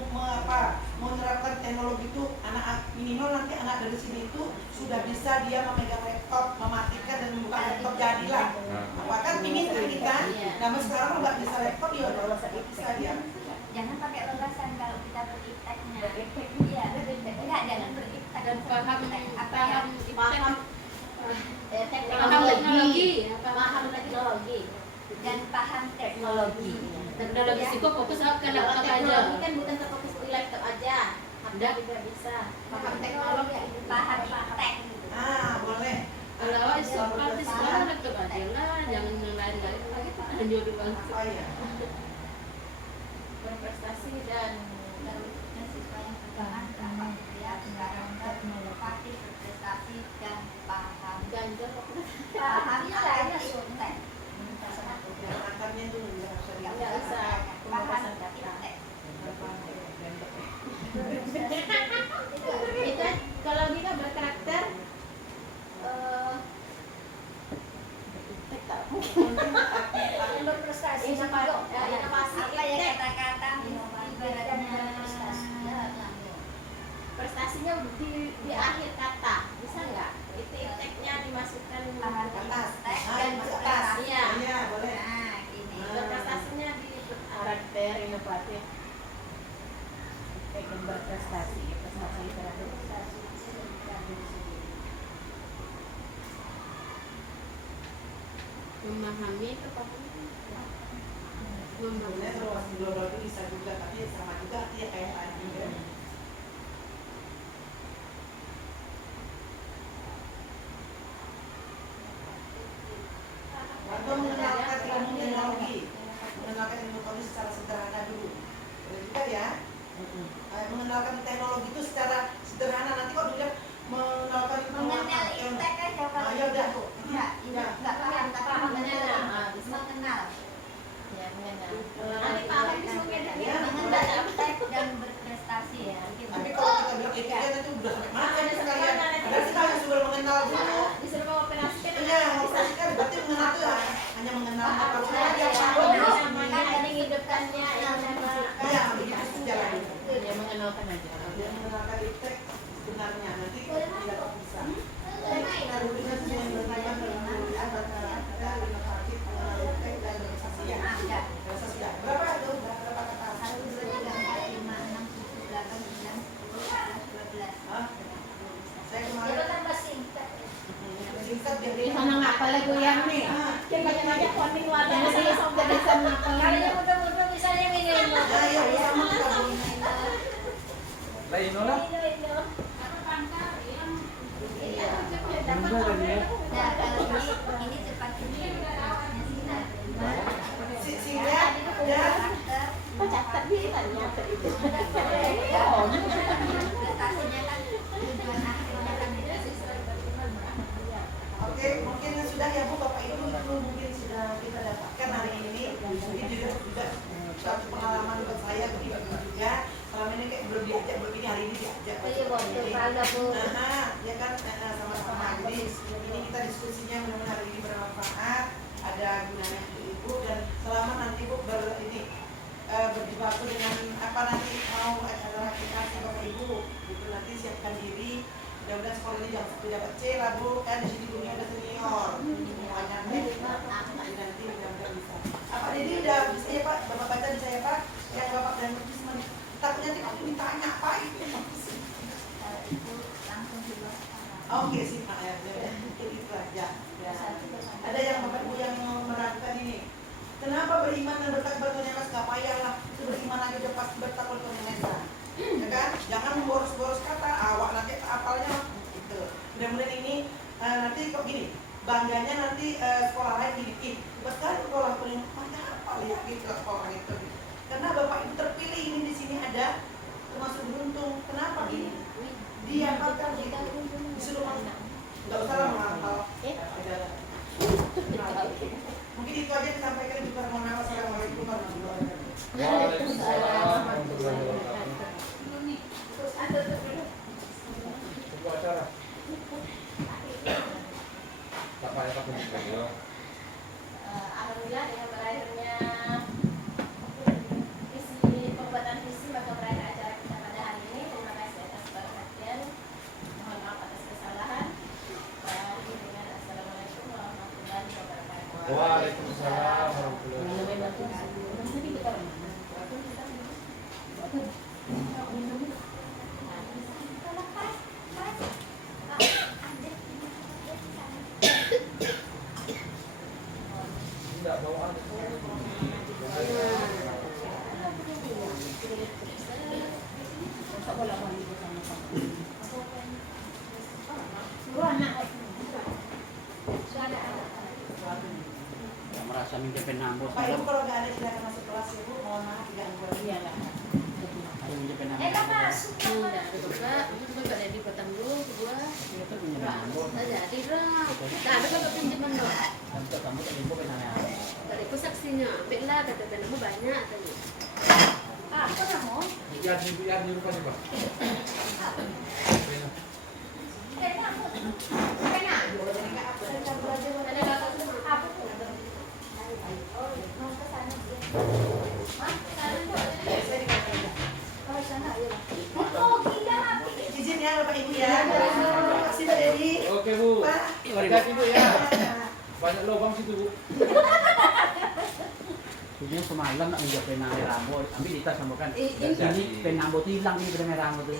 menerapkan teknologi itu anak minimal nanti anak dari sini itu sudah bisa dia memegang laptop, mematikan dan membuka laptop jadilah. Apakah ingin kan kita? Namun sekarang nggak bisa laptop ya udah bisa dia. jangan pakai lelasan kalau kita beripteknya. Iya, jangan beriptek. Dan paham apa yang paham teknologi, paham teknologi dan paham teknologi. teknologi psiko fokus ke laptop aja. Teknologi Kan bukan terfokus di laptop aja. Anda juga bisa paham teknologi, paham tek. Boleh. kalau sekolah di sekolah laptop aja lah, jangan yang lain-lain lagi lanjut bang. Apa ya? Berprestasi dan Terwujudnya siswa yang berbakat ya sekarang inovatif, berprestasi dan paham ganjel paham adanya iptek. Angkatnya itu nggak usah nggak usah pembahasan kata. Itu kalau kita berkarakter Berprestasi inovasi apa ya kata-kata ibaratnya prestasinya di akhir kata bisa nggak itu ipteknya dimasukkan paham atas. iptek Nah, dan itu atas. berprestasi. Iya, boleh. Nah, gini. berprestasinya di karakter inovatif iptek dan berprestasi prestasi terhadap prestasi memahami itu Sebenarnya berwawasan global itu bisa juga, tapi sama juga artinya kayak tadi kan. Atau mengenalkan ilmu teknologi, mengenalkan ilmu teknologi secara sederhana dulu. Boleh juga ya. Mengenalkan teknologi itu secara sederhana. Nanti kalau dia mengenalkan Mengenal iptek aja kalau ya udah. nggak paham tapi mengenal. Mengenal. ya mengenal Nanti paham bisa mengenal iptek dan berprestasi ya. Tapi kalau kita bilang itu kan itu udah sampai mana nih sekalian? Ada sekalian sudah mengenal dulu. disuruh mengoperasikan Iya, mengoperasikan berarti mengenal itu hanya mengenal apa saja. ada hidupkannya yang nama Iya, begitu sejalan. ya mengenalkan aja Dia mengenalkan iptek sebenarnya nanti tidak bisa. Terwujudnya yang beriman bermulia berkarakter inovatif mengenal iptek dan berprestasi ya. Berprestasi ya. Berapa itu? Berapa kata? 1, 2, 3, 4, 5, 6, 7, 8, 9, 10, 11, 12. Hah? Saya kemarin singkat dia. di sana ngapal lagu yang nih kan banyak koning wadah saya sampai di sana Kalian muda-muda misalnya ini loh. Ayo, sama kita. Lah ino lah. Nah, kalau ini cepat ini Singkat dan catat dia tanya prestasinya kan tujuan akhirnya kan oke, mungkin sudah ya Bu, Bapak Ibu itu mungkin sudah kita dapatkan hari ini. Mungkin juga suatu pengalaman buat saya begitu juga. Selama ini kayak belum diajak, belum ini hari ini diajak. Iya, waktu pada Bu. Ya kan sama-sama. Jadi ini kita diskusinya mudah-mudahan hari ini bermanfaat. lah Bu, kan di sini dunia udah senior. Banyak nanti mudah-mudahan bisa. Apa Dedi udah bisa ya Pak? Bapak baca bisa ya Pak? Yang Bapak dan Mufis takutnya nanti kamu ditanya apa itu? Oke sih Pak ya, itu aja. Ya. Ada yang Bapak Ibu yang meragukan ini. Kenapa beriman dan berkat bertanya kas gak payahlah? Itu beriman aja udah pasti bertakwa Tuhan. Ya kan? Jangan boros-boros kata, awak nanti apalnya gitu. Mudah-mudahan ini nanti kok gini, bangganya nanti sekolah lain gini, betul sekolah paling mana apa ya gitu sekolah itu. Karena Bapak Ibu terpilih ini di sini ada termasuk beruntung. Kenapa gini? Dia makan gitu, disuruh makan. Nggak usah lah menghafal. Mungkin itu aja disampaikan di permohonan. Assalamualaikum warahmatullahi wabarakatuh. Waalaikumsalam warahmatullahi wabarakatuh. Tunggu acara. Tak payah pakai video. Alhamdulillah dengan berakhirnya pembuatan visi bakal berakhir acara kita pada hari ini. Terima kasih atas perhatian. Mohon maaf atas kesalahan. Dengan assalamualaikum warahmatullahi wabarakatuh. Waalaikumsalam warahmatullahi wabarakatuh. Tidak bawaan. Merasa minjemin nambah Bapak Ibu kalau nggak ada silakan masuk kelas ya Bu. Mohon maaf diganggu. Iya lah. ayo minjemin nambah Enggak ada juga, itu juga nggak ada di petang dulu, kedua. itu minjemin nambah Nggak jadi dong. Nggak ada kagak pinjaman dong. untuk kamu tadi mau penanya Dari aku saksinya, ambillah kata benamu banyak tadi. Apa kamu? Biar nyuruh kan Pak. Izin ya Bapak Ibu ya. Terima kasih Mbak Dedi. Oke Bu. Pak. Hati-hati Bu ya. Banyak lubang situ Bu. Ini semalam nak minjem pena merah rambut, ambil di tas kan. Jadi. Ini pena rambut hilang ini pena merah rambut tuh.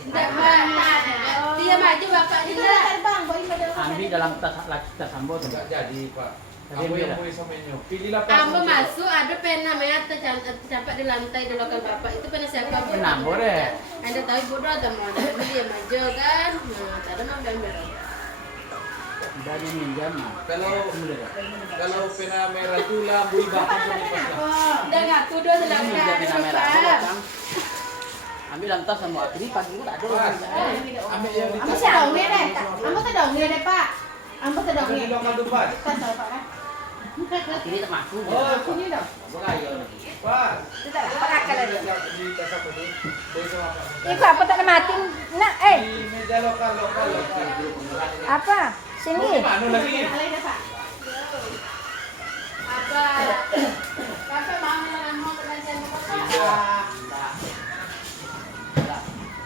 Dia maju bapaknya dah. Ambil dalam tas rambut tuh. Enggak jadi Pak. Tapi Kamu yang beda. mau samenyo. Pilihlah Pak. Ambo masuk ada pena merah tercampak di lantai di lokal bapak itu pena siapa? Pena rambut deh. Anda tahu bodoh atau mau ada dia maju kan? Nah, tadi mau ambil. Dari minjam mah. Kalau pena merah itu lambu bakar di pas lah. Udah ngaku dua sedang Minjam pena merah rambut kan. Ambil dalam tas sama ini pagi itu ada. Ambil yang di tas. Ambo sedongnya deh Pak. Ambo Di lokal depan. Ini tak masuk. Oh, Sini dong. Bukan ayo lagi. Pak. Di Tas apa tuh? Besok apa? Iku apa tak mati? Nak, Di meja lokal. apa? Mau Sini. di mana lagi?